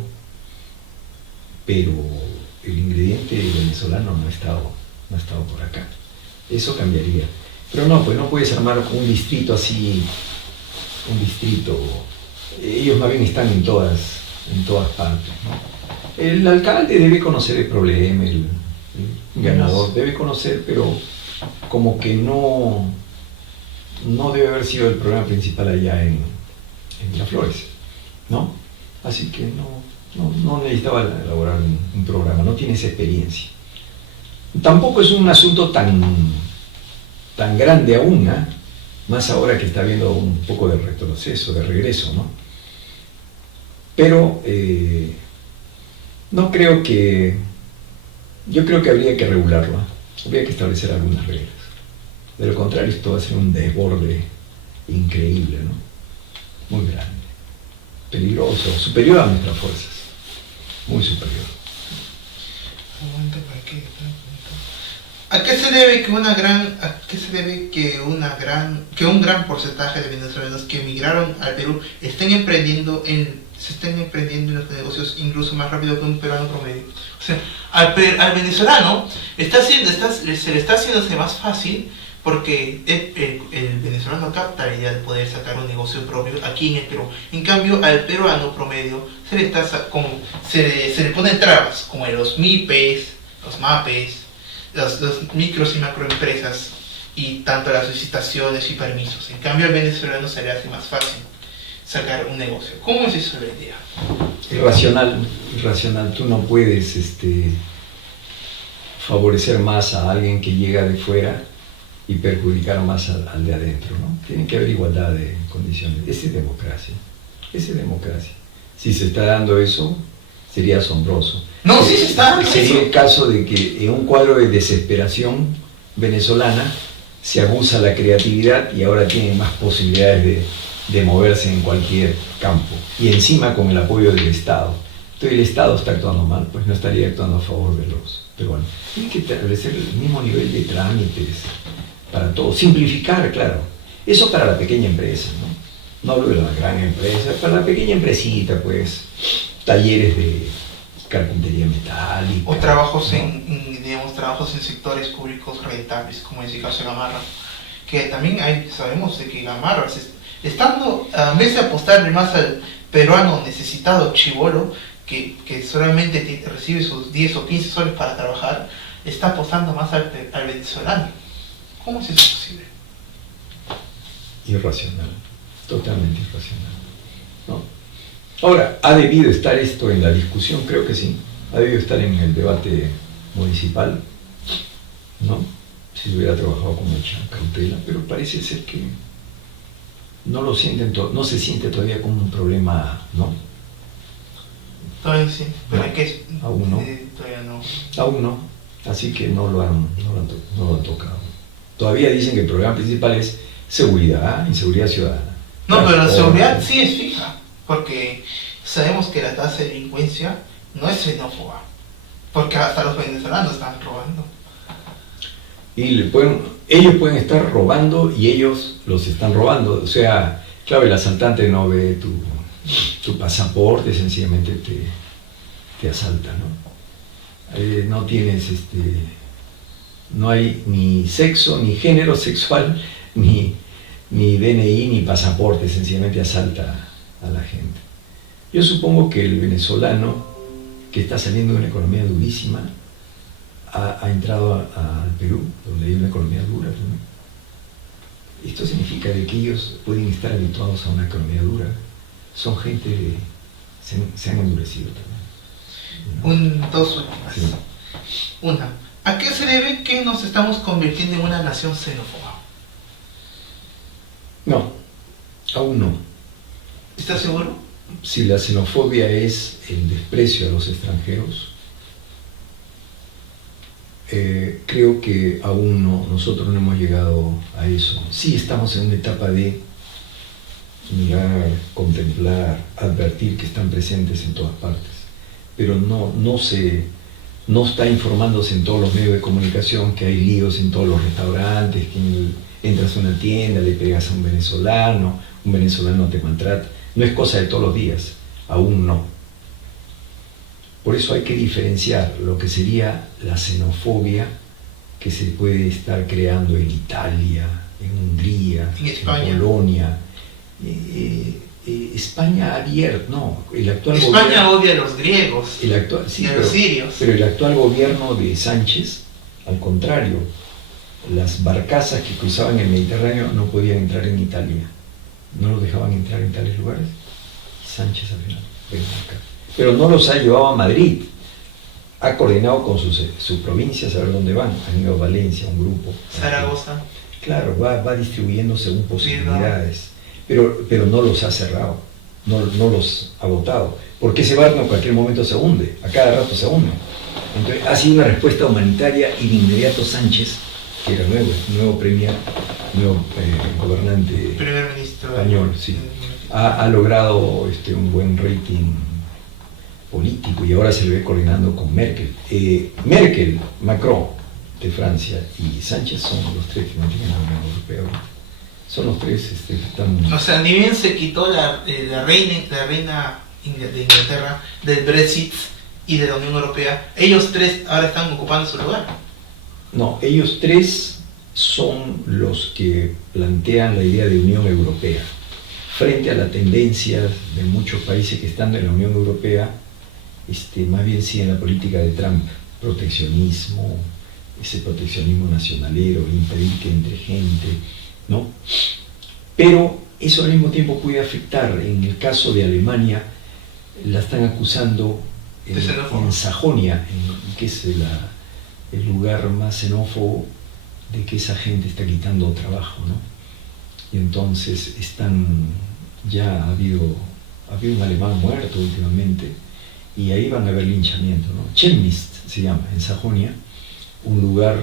pero el ingrediente venezolano no ha estado por acá. Eso cambiaría. Pero no, pues no puedes armar un distrito así, un distrito. Ellos más bien están en todas partes, ¿no? El alcalde debe conocer el problema, el ganador debe conocer, pero como que no debe haber sido el problema principal allá en Miraflores, ¿no? Así que no necesitaba elaborar un programa, no tiene esa experiencia. Tampoco es un asunto tan grande aún, ¿eh? Más ahora que está habiendo un poco de retroceso, de regreso, ¿no? Pero yo creo que habría que regularlo, ¿eh? Habría que establecer algunas reglas. De lo contrario, esto va a ser un desborde increíble, ¿no? Muy grande, peligroso, superior a nuestras fuerzas, muy superior. ¿A qué se debe que un gran porcentaje de venezolanos que emigraron al Perú se estén emprendiendo en los negocios incluso más rápido que un peruano promedio? O sea, al venezolano se le está haciéndose más fácil porque el venezolano capta la idea de poder sacar un negocio propio aquí en el Perú. En cambio, al peruano promedio se le ponen trabas, como en los MIPES, los MAPES, los micros y macroempresas, y tanto las licitaciones y permisos. En cambio, al venezolano se le hace más fácil sacar un negocio. ¿Cómo es eso la idea? Irracional. Tú no puedes favorecer más a alguien que llega de fuera y perjudicar más al de adentro, ¿no? Tiene que haber igualdad de condiciones. Esa es democracia. Si se está dando eso, sería asombroso. No, sí se está dando Sería eso. el caso de que en un cuadro de desesperación venezolana se abusa la creatividad y ahora tienen más posibilidades de moverse en cualquier campo. Y encima con el apoyo del Estado. Entonces el Estado está actuando mal, pues no estaría actuando a favor de los peruanos. Tiene que establecer el mismo nivel de trámites para todo. Simplificar, claro. Eso para la pequeña empresa, ¿no? No hablo de la gran empresa, para la pequeña empresita, pues, talleres de carpintería metálica. O trabajos trabajos en sectores públicos rentables, como es el caso de Gamarra, que también sabemos de que Gamarra, estando, en vez de apostarle más al peruano necesitado chibolo, que solamente recibe sus 10 o 15 soles para trabajar, está apostando más al venezolano. ¿Cómo es eso posible? Irracional, totalmente irracional, ¿no? Ahora, ¿ha debido estar esto en la discusión? Creo que sí. Ha debido estar en el debate municipal, ¿no? Si hubiera trabajado con mucha cautela, pero parece ser que no se siente todavía como un problema, ¿no? Todavía sí, pero no, que aún no. Todavía no. Aún no, así que no lo han tocado. Todavía dicen que el problema principal es seguridad, inseguridad ciudadana. No, pero la seguridad sí es fija, porque sabemos que la tasa de delincuencia no es xenófoba, porque hasta los venezolanos están robando. Y ellos pueden estar robando y ellos los están robando. O sea, claro, el asaltante no ve tu pasaporte, sencillamente te asalta, ¿no? No tienes no hay ni sexo, ni género sexual, ni DNI, ni pasaporte, sencillamente asalta a la gente. Yo supongo que el venezolano, que está saliendo de una economía durísima, ha entrado al Perú, donde hay una economía dura también. Esto significa de que ellos pueden estar habituados a una economía dura. Son gente se han endurecido también, ¿no? Dos últimas. Sí. Una, ¿a qué se debe que nos estamos convirtiendo en una nación xenófoba? No, aún no. ¿Estás seguro? Si la xenofobia es el desprecio a los extranjeros, creo que aún no, nosotros no hemos llegado a eso. Sí estamos en una etapa de mirar, contemplar, advertir que están presentes en todas partes, pero no está informándose en todos los medios de comunicación que hay líos en todos los restaurantes, que entras a una tienda, le pegas a un venezolano te maltrata. No es cosa de todos los días, aún no. Por eso hay que diferenciar lo que sería la xenofobia que se puede estar creando en Italia, en Hungría, en Polonia. España abierto, no, el actual España gobierno, odia a los griegos, sí, a los sirios. Pero el actual gobierno de Sánchez, al contrario, las barcazas que cruzaban el Mediterráneo no podían entrar en Italia, no los dejaban entrar en tales lugares. Sánchez al final, ven acá. Pero no los ha llevado a Madrid, ha coordinado con sus provincias a ver dónde van. Han ido a Valencia, un grupo. Zaragoza. Claro, va distribuyendo según posibilidades, pero no los ha cerrado, no los ha votado, porque ese barco en cualquier momento se hunde, a cada rato se hunde. Entonces ha sido una respuesta humanitaria y de inmediato Sánchez, que era nuevo premier, nuevo gobernante Primer ministro español, sí, ha logrado un buen rating político y ahora se lo ve coordinando con Merkel. Macron de Francia y Sánchez son los tres que mantienen la Unión Europea. Son los tres que están... O sea, ni bien se quitó la reina de Inglaterra del Brexit y de la Unión Europea, ellos tres ahora están ocupando su lugar. No, ellos tres son los que plantean la idea de Unión Europea. Frente a la tendencia de muchos países que están en la Unión Europea, más bien siguen la política de Trump, proteccionismo, ese proteccionismo nacionalero, impedir que entre gente, ¿no? Pero eso al mismo tiempo puede afectar. En el caso de Alemania, la están acusando en Sajonia, que es el lugar más xenófobo, de que esa gente está quitando trabajo, ¿no? Y entonces ya ha habido un alemán muerto últimamente, y ahí van a haber linchamiento, ¿no? Chemnitz se llama, en Sajonia, un lugar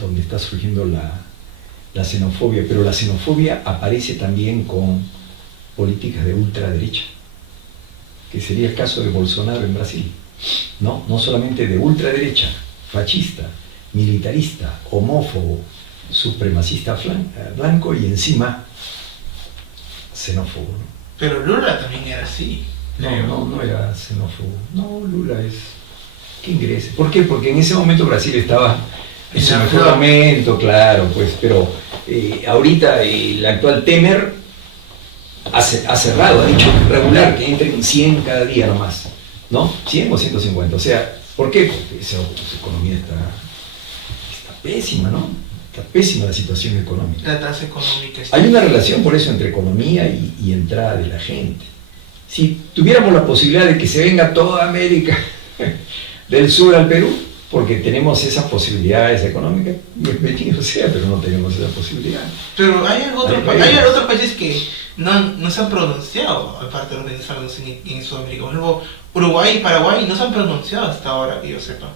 donde está surgiendo la xenofobia, pero la xenofobia aparece también con políticas de ultraderecha, que sería el caso de Bolsonaro en Brasil, ¿no? No solamente de ultraderecha, fascista, militarista, homófobo, supremacista blanco y encima xenófobo, ¿no? Pero Lula también era así. No era xenófobo. No, Lula es... que ingrese. ¿Por qué? Porque en ese momento Brasil estaba en su mejor momento, claro, pues, pero ahorita el actual Temer ha cerrado, ha dicho regular, que entren 100 cada día nomás, ¿no? 100 o 150, o sea, ¿por qué? Porque su economía está pésima, ¿no? Está pésima la situación económica. La tasa económica está... Hay una relación por eso entre economía y entrada de la gente. Si tuviéramos la posibilidad de que se venga toda América del sur al Perú, porque tenemos esas posibilidades económicas, bienvenido sea, pero no tenemos esa posibilidad. Pero hay otros países que no se han pronunciado, aparte de los venezolanos en Sudamérica. Por ejemplo, Uruguay y Paraguay no se han pronunciado hasta ahora, que yo sepa.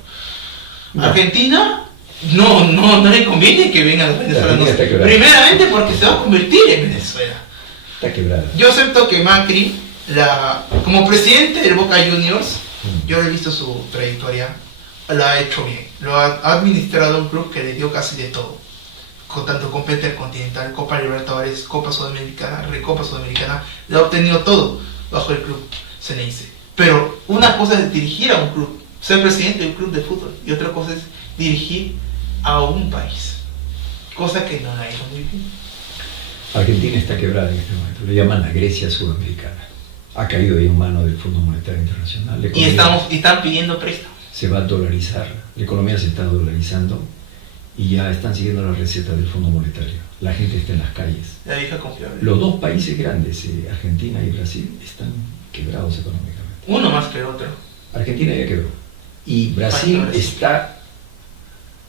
No. Argentina, no le conviene que vengan los venezolanos. Primeramente porque se va a convertir en Venezuela. Está quebrada. Yo acepto que Macri, como presidente del Boca Juniors, yo he visto su trayectoria, lo ha hecho bien. Lo ha administrado un club que le dio casi de todo. Tanto Copa Intercontinental, Copa Libertadores, Copa Sudamericana, Recopa Sudamericana, lo ha obtenido todo bajo el club Ceneice. Pero una cosa es dirigir a un club, ser presidente de un club de fútbol, y otra cosa es dirigir a un país. Cosa que no la ha ido muy bien. Argentina está quebrada en este momento, le llaman la Grecia sudamericana. Ha caído ahí en manos del Fondo Monetario Internacional. Y están pidiendo préstamos. Se va a dolarizar, la economía se está dolarizando y ya están siguiendo las recetas del Fondo Monetario. La gente está en las calles. La vieja confiable. Los dos países grandes, Argentina y Brasil, están quebrados económicamente. Uno más que el otro. Argentina ya quebró. Y Brasil está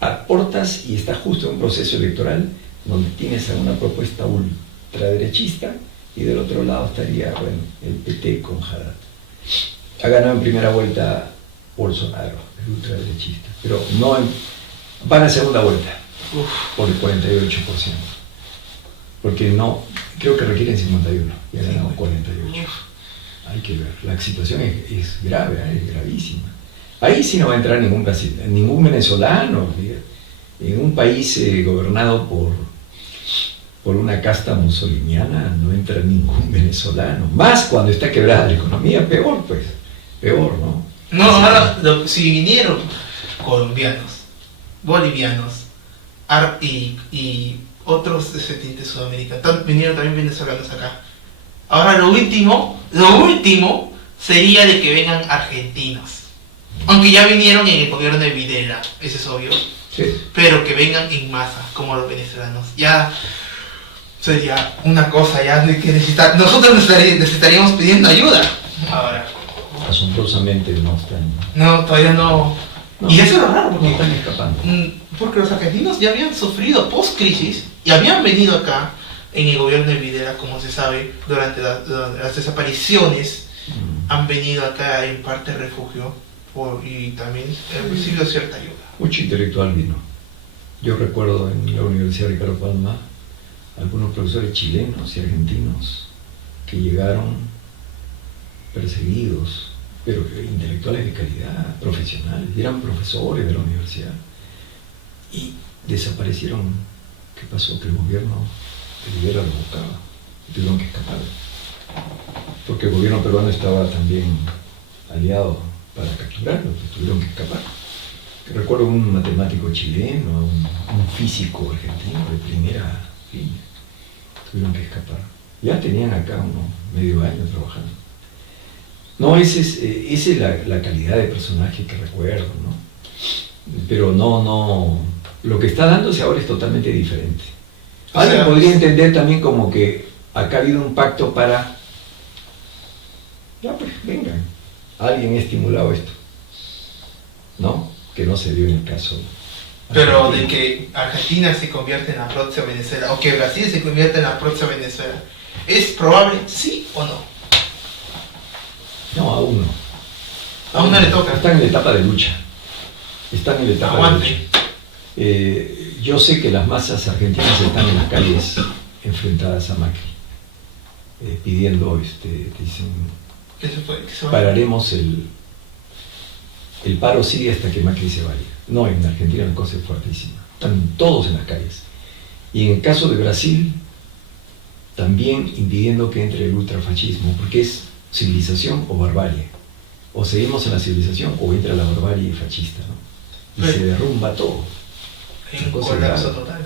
a portas y está justo en un proceso electoral donde tienes a una propuesta ultraderechista y del otro lado estaría, el PT con Haddad. Ha ganado en primera vuelta Bolsonaro, el ultraderechista. Pero no van a segunda vuelta por el 48%. Porque no, creo que requieren 51, y han ganado 48. Hay que ver, la situación es grave, es gravísima. Ahí sí no va a entrar ningún venezolano, en un país gobernado por una casta musoliniana no entra ningún venezolano, más cuando está quebrada la economía, peor pues, peor, ¿no? No, ahora si vinieron colombianos, bolivianos y otros descendientes sudamericanos, vinieron también venezolanos acá. Ahora lo último sería de que vengan argentinos. Aunque ya vinieron en el gobierno de Videla, eso es obvio. Sí. Pero que vengan en masa, como los venezolanos. Ya sería una cosa ya de que nosotros necesitaríamos pidiendo ayuda. Ahora. Asombrosamente no están. No, todavía no. Y eso es lo raro, porque no están escapando. Porque los argentinos ya habían sufrido post-crisis y habían venido acá en el gobierno de Videla, como se sabe, durante las desapariciones, han venido acá en parte refugio y también han recibido cierta ayuda. Mucho intelectual vino. Yo recuerdo en la Universidad Ricardo Palma algunos profesores chilenos y argentinos que llegaron perseguidos, pero intelectuales de calidad, profesionales, eran profesores de la universidad y desaparecieron. ¿Qué pasó? Que el gobierno de Videla los buscaba y tuvieron que escapar, porque el gobierno peruano estaba también aliado para capturarlos, pues tuvieron que escapar. Recuerdo un matemático chileno, un físico argentino de primera línea, tuvieron que escapar. Ya tenían acá unos medio año trabajando. No, esa es la calidad de personaje que recuerdo, ¿no? Pero no, lo que está dándose ahora es totalmente diferente. Alguien podría entender también como que acá ha habido un pacto para, ya pues, vengan, alguien ha estimulado esto, ¿no? Que no se dio en el caso. Pero de que Argentina se convierta en la próxima Venezuela, o que Brasil se convierta en la próxima Venezuela, ¿es probable, sí o no? No, aún no. Aún no le toca. Están en la etapa de lucha. Están en la etapa Aguante. de lucha. Yo sé que las masas argentinas están en las calles enfrentadas a Macri, pidiendo, dicen, ¿Qué se fue? pararemos el paro sigue hasta que Macri se vaya. No, en Argentina la cosa es fuertísima. Están todos en las calles. Y en el caso de Brasil, también impidiendo que entre el ultrafascismo, porque es civilización o barbarie. O seguimos en la civilización o entra la barbarie fascista, ¿no? Y se derrumba todo. Hay un colapso total.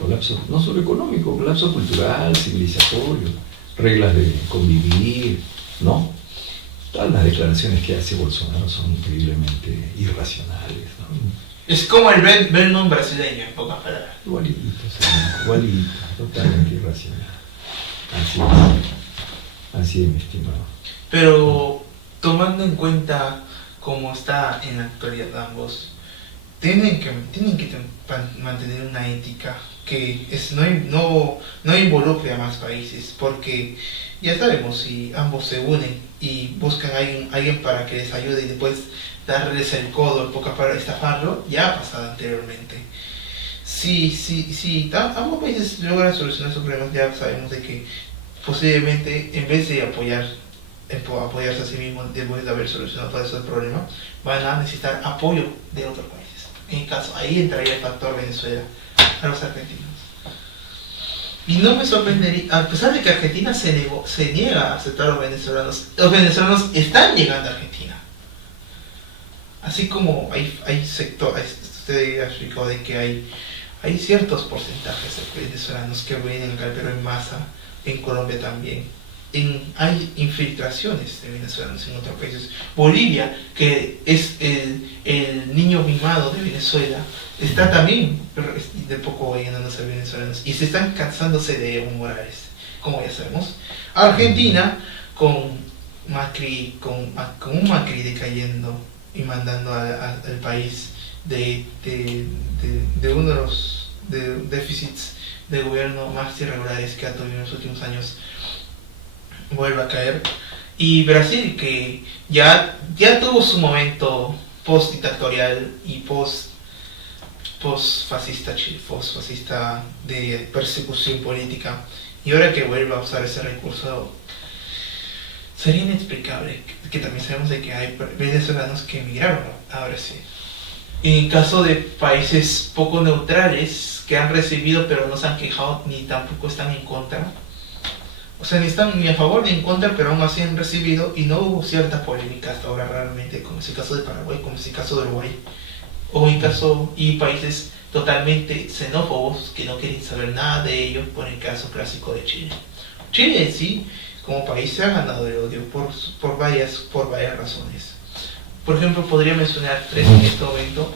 Colapso, no solo económico, colapso cultural, civilizatorio, reglas de convivir, ¿no? Todas las declaraciones que hace Bolsonaro son increíblemente irracionales, ¿no? Es como el Venom brasileño, en pocas palabras. Igualito, igualito, totalmente irracional. Así es, mi estimado. Pero tomando en cuenta cómo está en la actualidad ambos, tienen que mantener una ética que no involucre a más países, porque ya sabemos, si ambos se unen y buscan a alguien para que les ayude y después darles el codo, en pocas palabras, estafarlo, ya ha pasado anteriormente. Si ambos países logran solucionar sus problemas, ya sabemos de que posiblemente, en vez de apoyarse a sí mismos después de haber solucionado todo ese problema, van a necesitar apoyo de otros países. En el caso, ahí entraría el factor Venezuela a los argentinos. Y no me sorprendería, a pesar de que Argentina se niega a aceptar a los venezolanos están llegando a Argentina. Así como hay sectores, usted ha explicado de que hay ciertos porcentajes de venezolanos que vienen acá al Perú en masa, en Colombia también. Hay infiltraciones de venezolanos en otros países. Bolivia, que es el niño mimado de Venezuela, está también de poco llenándose de venezolanos y se están cansándose de Evo Morales, como ya sabemos. Argentina, con un Macri decayendo y mandando al país de uno de los déficits de gobierno más irregulares que ha tenido en los últimos años, vuelve a caer. Y Brasil, que ya tuvo su momento post-dictatorial y post-fascista Chile, post-fascista de persecución política, y ahora que vuelva a usar ese recurso sería inexplicable, que también sabemos de que hay venezolanos que emigraron a Brasil. En caso de países poco neutrales que han recibido pero no se han quejado ni tampoco están en contra, o sea, ni están ni a favor ni en contra, pero aún así han recibido, y no hubo ciertas polémicas hasta ahora realmente, como es el caso de Paraguay, como es el caso de Uruguay, o en caso, y países totalmente xenófobos que no quieren saber nada de ellos, por el caso clásico de Chile. Chile en sí, como país, se ha ganado el odio por varias razones. Por ejemplo, podría mencionar 3 en este momento,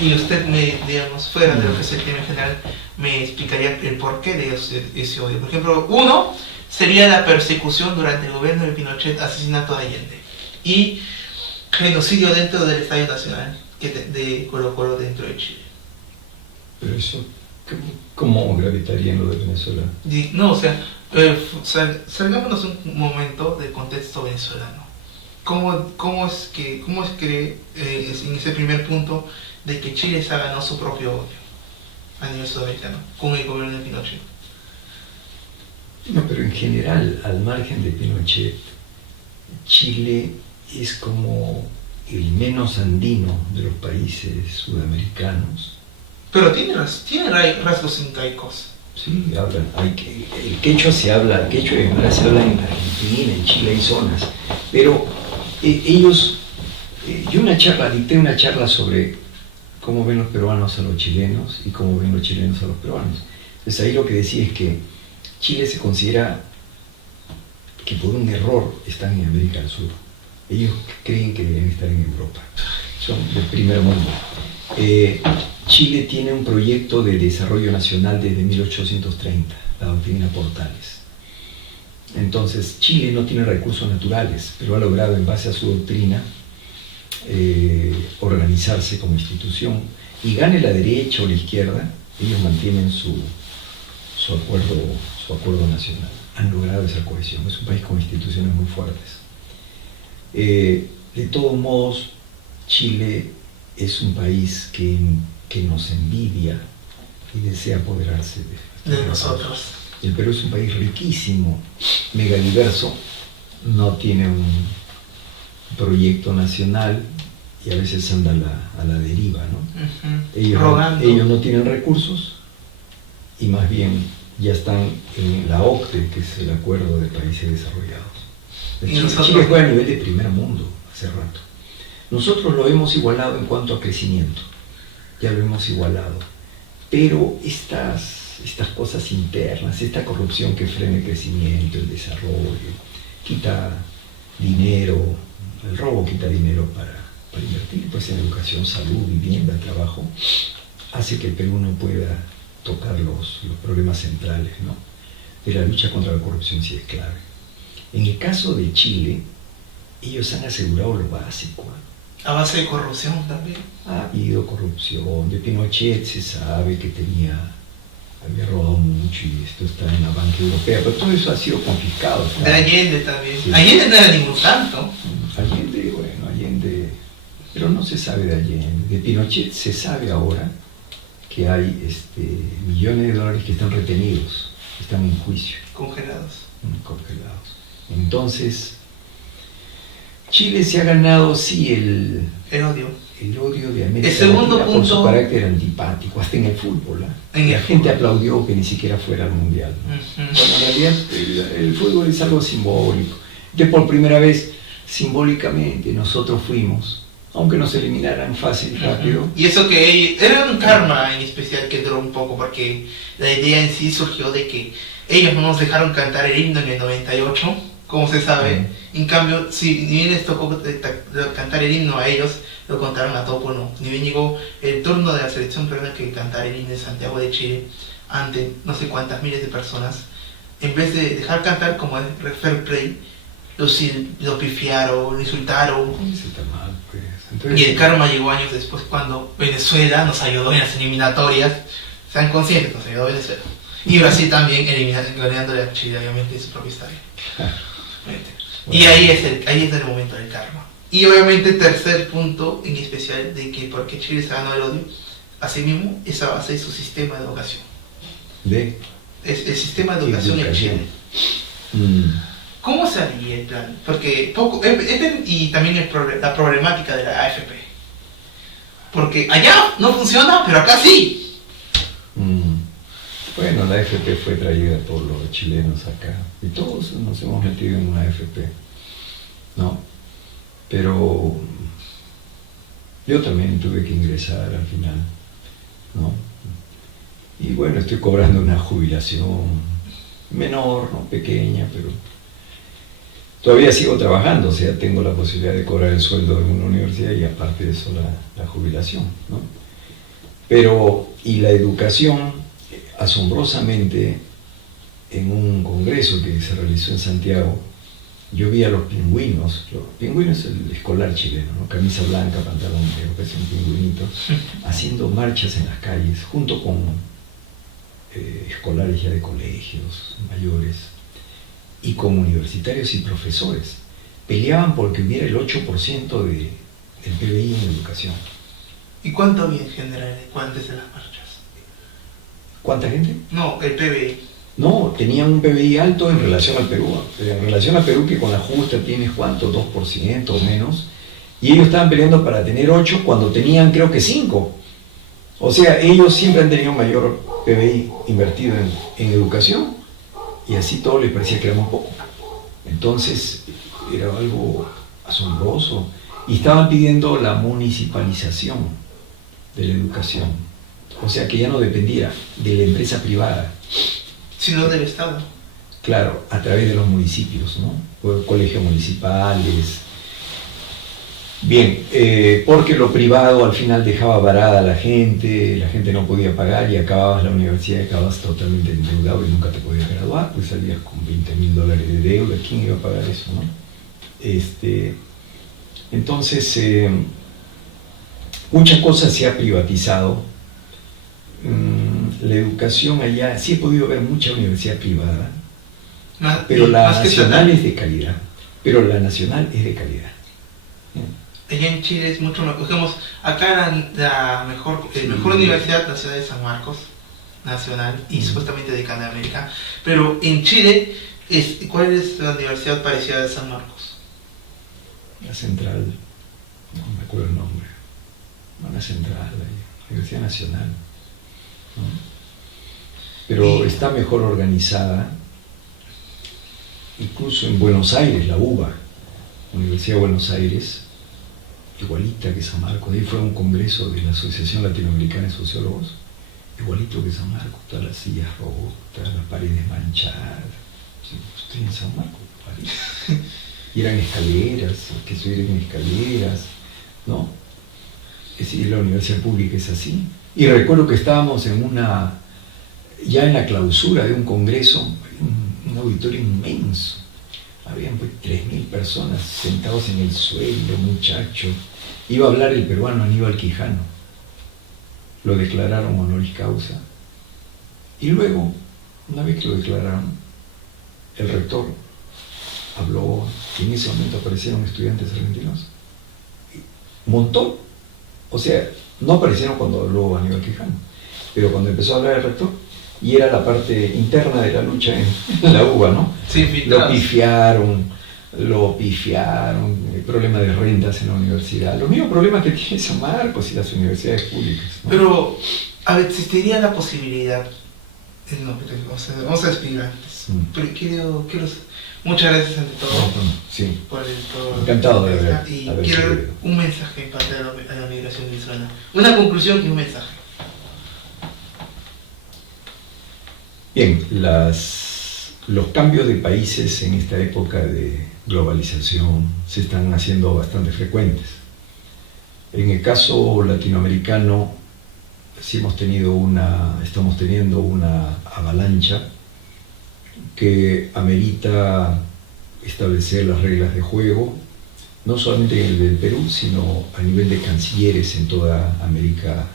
y usted me, digamos, fuera de lo que es el tema en general, me explicaría el porqué de ese odio. Por ejemplo, uno sería la persecución durante el gobierno de Pinochet, asesinato de Allende, y genocidio dentro del Estadio Nacional de Colo-Colo dentro de Chile. Pero eso, ¿cómo gravitaría en lo de Venezuela? No, o sea, salgámonos un momento del contexto venezolano. ¿Cómo es que en ese primer punto de que Chile se ha ganado su propio odio a nivel sudamericano con el gobierno de Pinochet? No, pero en general, al margen de Pinochet, Chile es como el menos andino de los países sudamericanos. Pero tiene rasgos incaicos. Sí, hablan. El quechua se habla, quechua y aymara se habla en Argentina, en Chile hay zonas, pero ellos, yo dicté una charla sobre cómo ven los peruanos a los chilenos y cómo ven los chilenos a los peruanos. Entonces ahí lo que decía es que Chile se considera que por un error están en América del Sur. Ellos creen que deben estar en Europa, son del primer mundo. Chile tiene un proyecto de desarrollo nacional desde 1830, la doctrina Portales. Entonces, Chile no tiene recursos naturales, pero ha logrado en base a su doctrina organizarse como institución, y gane la derecha o la izquierda, ellos mantienen su acuerdo nacional. Han logrado esa cohesión, es un país con instituciones muy fuertes. De todos modos, Chile es un país que nos envidia y desea apoderarse de nosotros. El Perú es un país riquísimo, megadiverso, no tiene un proyecto nacional y a veces anda a la deriva, ¿no? Ellos no tienen recursos y más bien ya están en la OCDE, que es el Acuerdo de Países Desarrollados. Chile juega a nivel de primer mundo hace rato. Nosotros lo hemos igualado en cuanto a crecimiento, ya lo hemos igualado, pero estas cosas internas, esta corrupción que frena el crecimiento, el desarrollo, quita dinero, el robo quita dinero para invertir pues, en educación, salud, vivienda, trabajo, hace que el Perú no pueda tocar los problemas centrales, ¿no? De la lucha contra la corrupción sí es clave. En el caso de Chile, ellos han asegurado lo básico, ¿eh? A base de corrupción también. Ha habido corrupción, de Pinochet se sabe que había robado mucho y esto está en la banca europea, pero todo eso ha sido confiscado. ¿Sabes? De Allende también. Sí. Allende no era ningún santo. Allende, pero no se sabe de Allende. De Pinochet se sabe ahora que hay millones de dólares que están retenidos, están en juicio. Congelados. Entonces, Chile se ha ganado, sí, el odio de América. El segundo Latina punto, por su carácter antipático, hasta en el fútbol. La gente aplaudió que ni siquiera fuera al mundial, ¿no? Cuando en realidad el fútbol es algo simbólico. Que por primera vez, simbólicamente, nosotros fuimos, aunque nos eliminaran fácil, rápido. Y eso que era un karma en especial que duró un poco, porque la idea en sí surgió de que ellos no nos dejaron cantar el himno en el 98, como se sabe. En cambio, si ni bien les tocó cantar el himno a ellos, lo contaron a todo pulmón. Ni bien llegó el turno de la selección peruana que cantar el himno de Santiago de Chile ante no sé cuántas miles de personas, en vez de dejar cantar como el fair play, lo pifiaron, lo insultaron. Eso está mal, pues. Entonces, y el karma llegó años después cuando Venezuela nos ayudó en las eliminatorias. Sean conscientes, nos ayudó Venezuela. Y Brasil también ganándole a Chile, obviamente, en su propio estadio. Bueno. Y ahí es el momento del karma. Y obviamente tercer punto en especial de que por qué Chile se ganó el odio, asimismo es a base de su sistema de educación. Es el sistema de educación en Chile. ¿Cómo se haría el plan? Porque y también la problemática de la AFP. Porque allá no funciona, pero acá sí. Bueno, la AFP fue traída por los chilenos acá y todos nos hemos metido en una AFP, ¿no? Pero yo también tuve que ingresar al final, ¿no? Y bueno, estoy cobrando una jubilación menor, ¿no? Pequeña, pero todavía sigo trabajando, o sea, tengo la posibilidad de cobrar el sueldo en una universidad y aparte de eso la jubilación, ¿no? Pero, y la educación, asombrosamente, en un congreso que se realizó en Santiago, yo vi a los pingüinos es el escolar chileno, ¿no? Camisa blanca, pantalón negro, parece un pingüinito, haciendo marchas en las calles, junto con escolares ya de colegios mayores, y con universitarios y profesores. Peleaban porque hubiera el 8% del PBI en educación. ¿Y cuánto había en general antes de las marchas? ¿Cuánta gente? No, el PBI. No, tenían un PBI alto en relación al Perú. En relación al Perú, que con la justa tienes cuánto, 2% o menos. Y ellos estaban peleando para tener 8 cuando tenían creo que 5. O sea, ellos siempre han tenido mayor PBI invertido en educación. Y así todo les parecía que era muy poco. Entonces, era algo asombroso. Y estaban pidiendo la municipalización de la educación. O sea, que ya no dependiera de la empresa privada, sino del Estado. Claro, a través de los municipios, ¿no? Colegios municipales. Bien, porque lo privado al final dejaba varada a la gente no podía pagar y acababas la universidad y acababas totalmente endeudado y nunca te podías graduar, pues salías con $20.000 de deuda. ¿Quién iba a pagar eso, no? Entonces, muchas cosas se ha privatizado. La educación allá, sí he podido ver mucha universidad privada, pero la nacional es de calidad. Allá en Chile es mucho mejor. Cogemos acá la mejor universidad nacional de San Marcos, nacional y supuestamente de América, pero en Chile, ¿cuál es la universidad parecida de San Marcos? La Central, no me acuerdo el nombre, no la Central, la Universidad Nacional, ¿no? Pero está mejor organizada, incluso en Buenos Aires, la UBA, Universidad de Buenos Aires, igualita que San Marcos. Ahí fue un congreso de la Asociación Latinoamericana de Sociólogos, igualito que San Marcos, todas las sillas rotas, las paredes manchadas. Estoy en San Marcos, París. Y eran escaleras, que subir en escaleras, ¿no? Es decir, la universidad pública es así. Y recuerdo que estábamos ya en la clausura de un congreso, un auditorio inmenso. Habían pues 3.000 personas sentados en el suelo, muchachos. Iba a hablar el peruano Aníbal Quijano. Lo declararon honoris causa. Y luego, una vez que lo declararon, el rector habló, y en ese momento aparecieron estudiantes argentinos. Un montón. O sea, no aparecieron cuando habló Aníbal Quijano, pero cuando empezó a hablar el rector, y era la parte interna de la lucha en la UBA, ¿no? Sí, lo pifiaron, el problema de rentas en la universidad, los mismos problemas que tiene San Marcos y las universidades públicas, ¿no? Pero, a ver, existiría la posibilidad, vamos a despedir antes, pero quiero muchas gracias ante todo sí. por todo. Encantado de ver. Y quiero dar un mensaje en parte a la migración venezolana, una conclusión y un mensaje. Bien, los cambios de países en esta época de globalización se están haciendo bastante frecuentes. En el caso latinoamericano, sí estamos teniendo una avalancha que amerita establecer las reglas de juego, no solamente en el del Perú, sino a nivel de cancilleres en toda América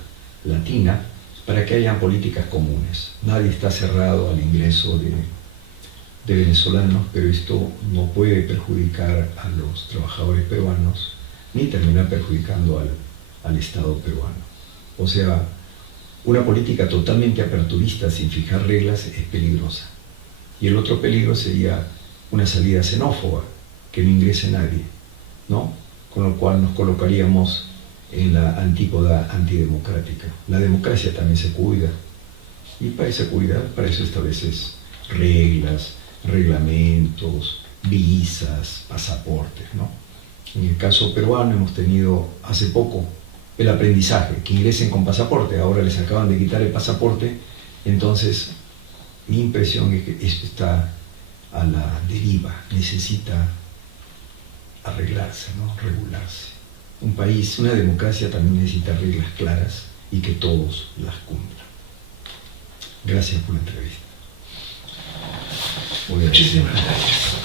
Latina, para que hayan políticas comunes. Nadie está cerrado al ingreso de venezolanos, pero esto no puede perjudicar a los trabajadores peruanos ni terminar perjudicando al Estado peruano. O sea, una política totalmente aperturista sin fijar reglas es peligrosa. Y el otro peligro sería una salida xenófoba, que no ingrese nadie, ¿no? Con lo cual nos colocaríamos en la antípoda antidemocrática. La democracia también se cuida, y para esa cuidar, para eso estableces reglas, reglamentos, visas, pasaportes, ¿no? En el caso peruano hemos tenido hace poco el aprendizaje, que ingresen con pasaporte, ahora les acaban de quitar el pasaporte, entonces mi impresión es que esto está a la deriva, necesita arreglarse, ¿no? Regularse. Un país, una democracia también necesita reglas claras y que todos las cumplan. Gracias por la entrevista. Muchísimas gracias.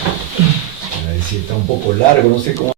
Está un poco largo, no sé cómo.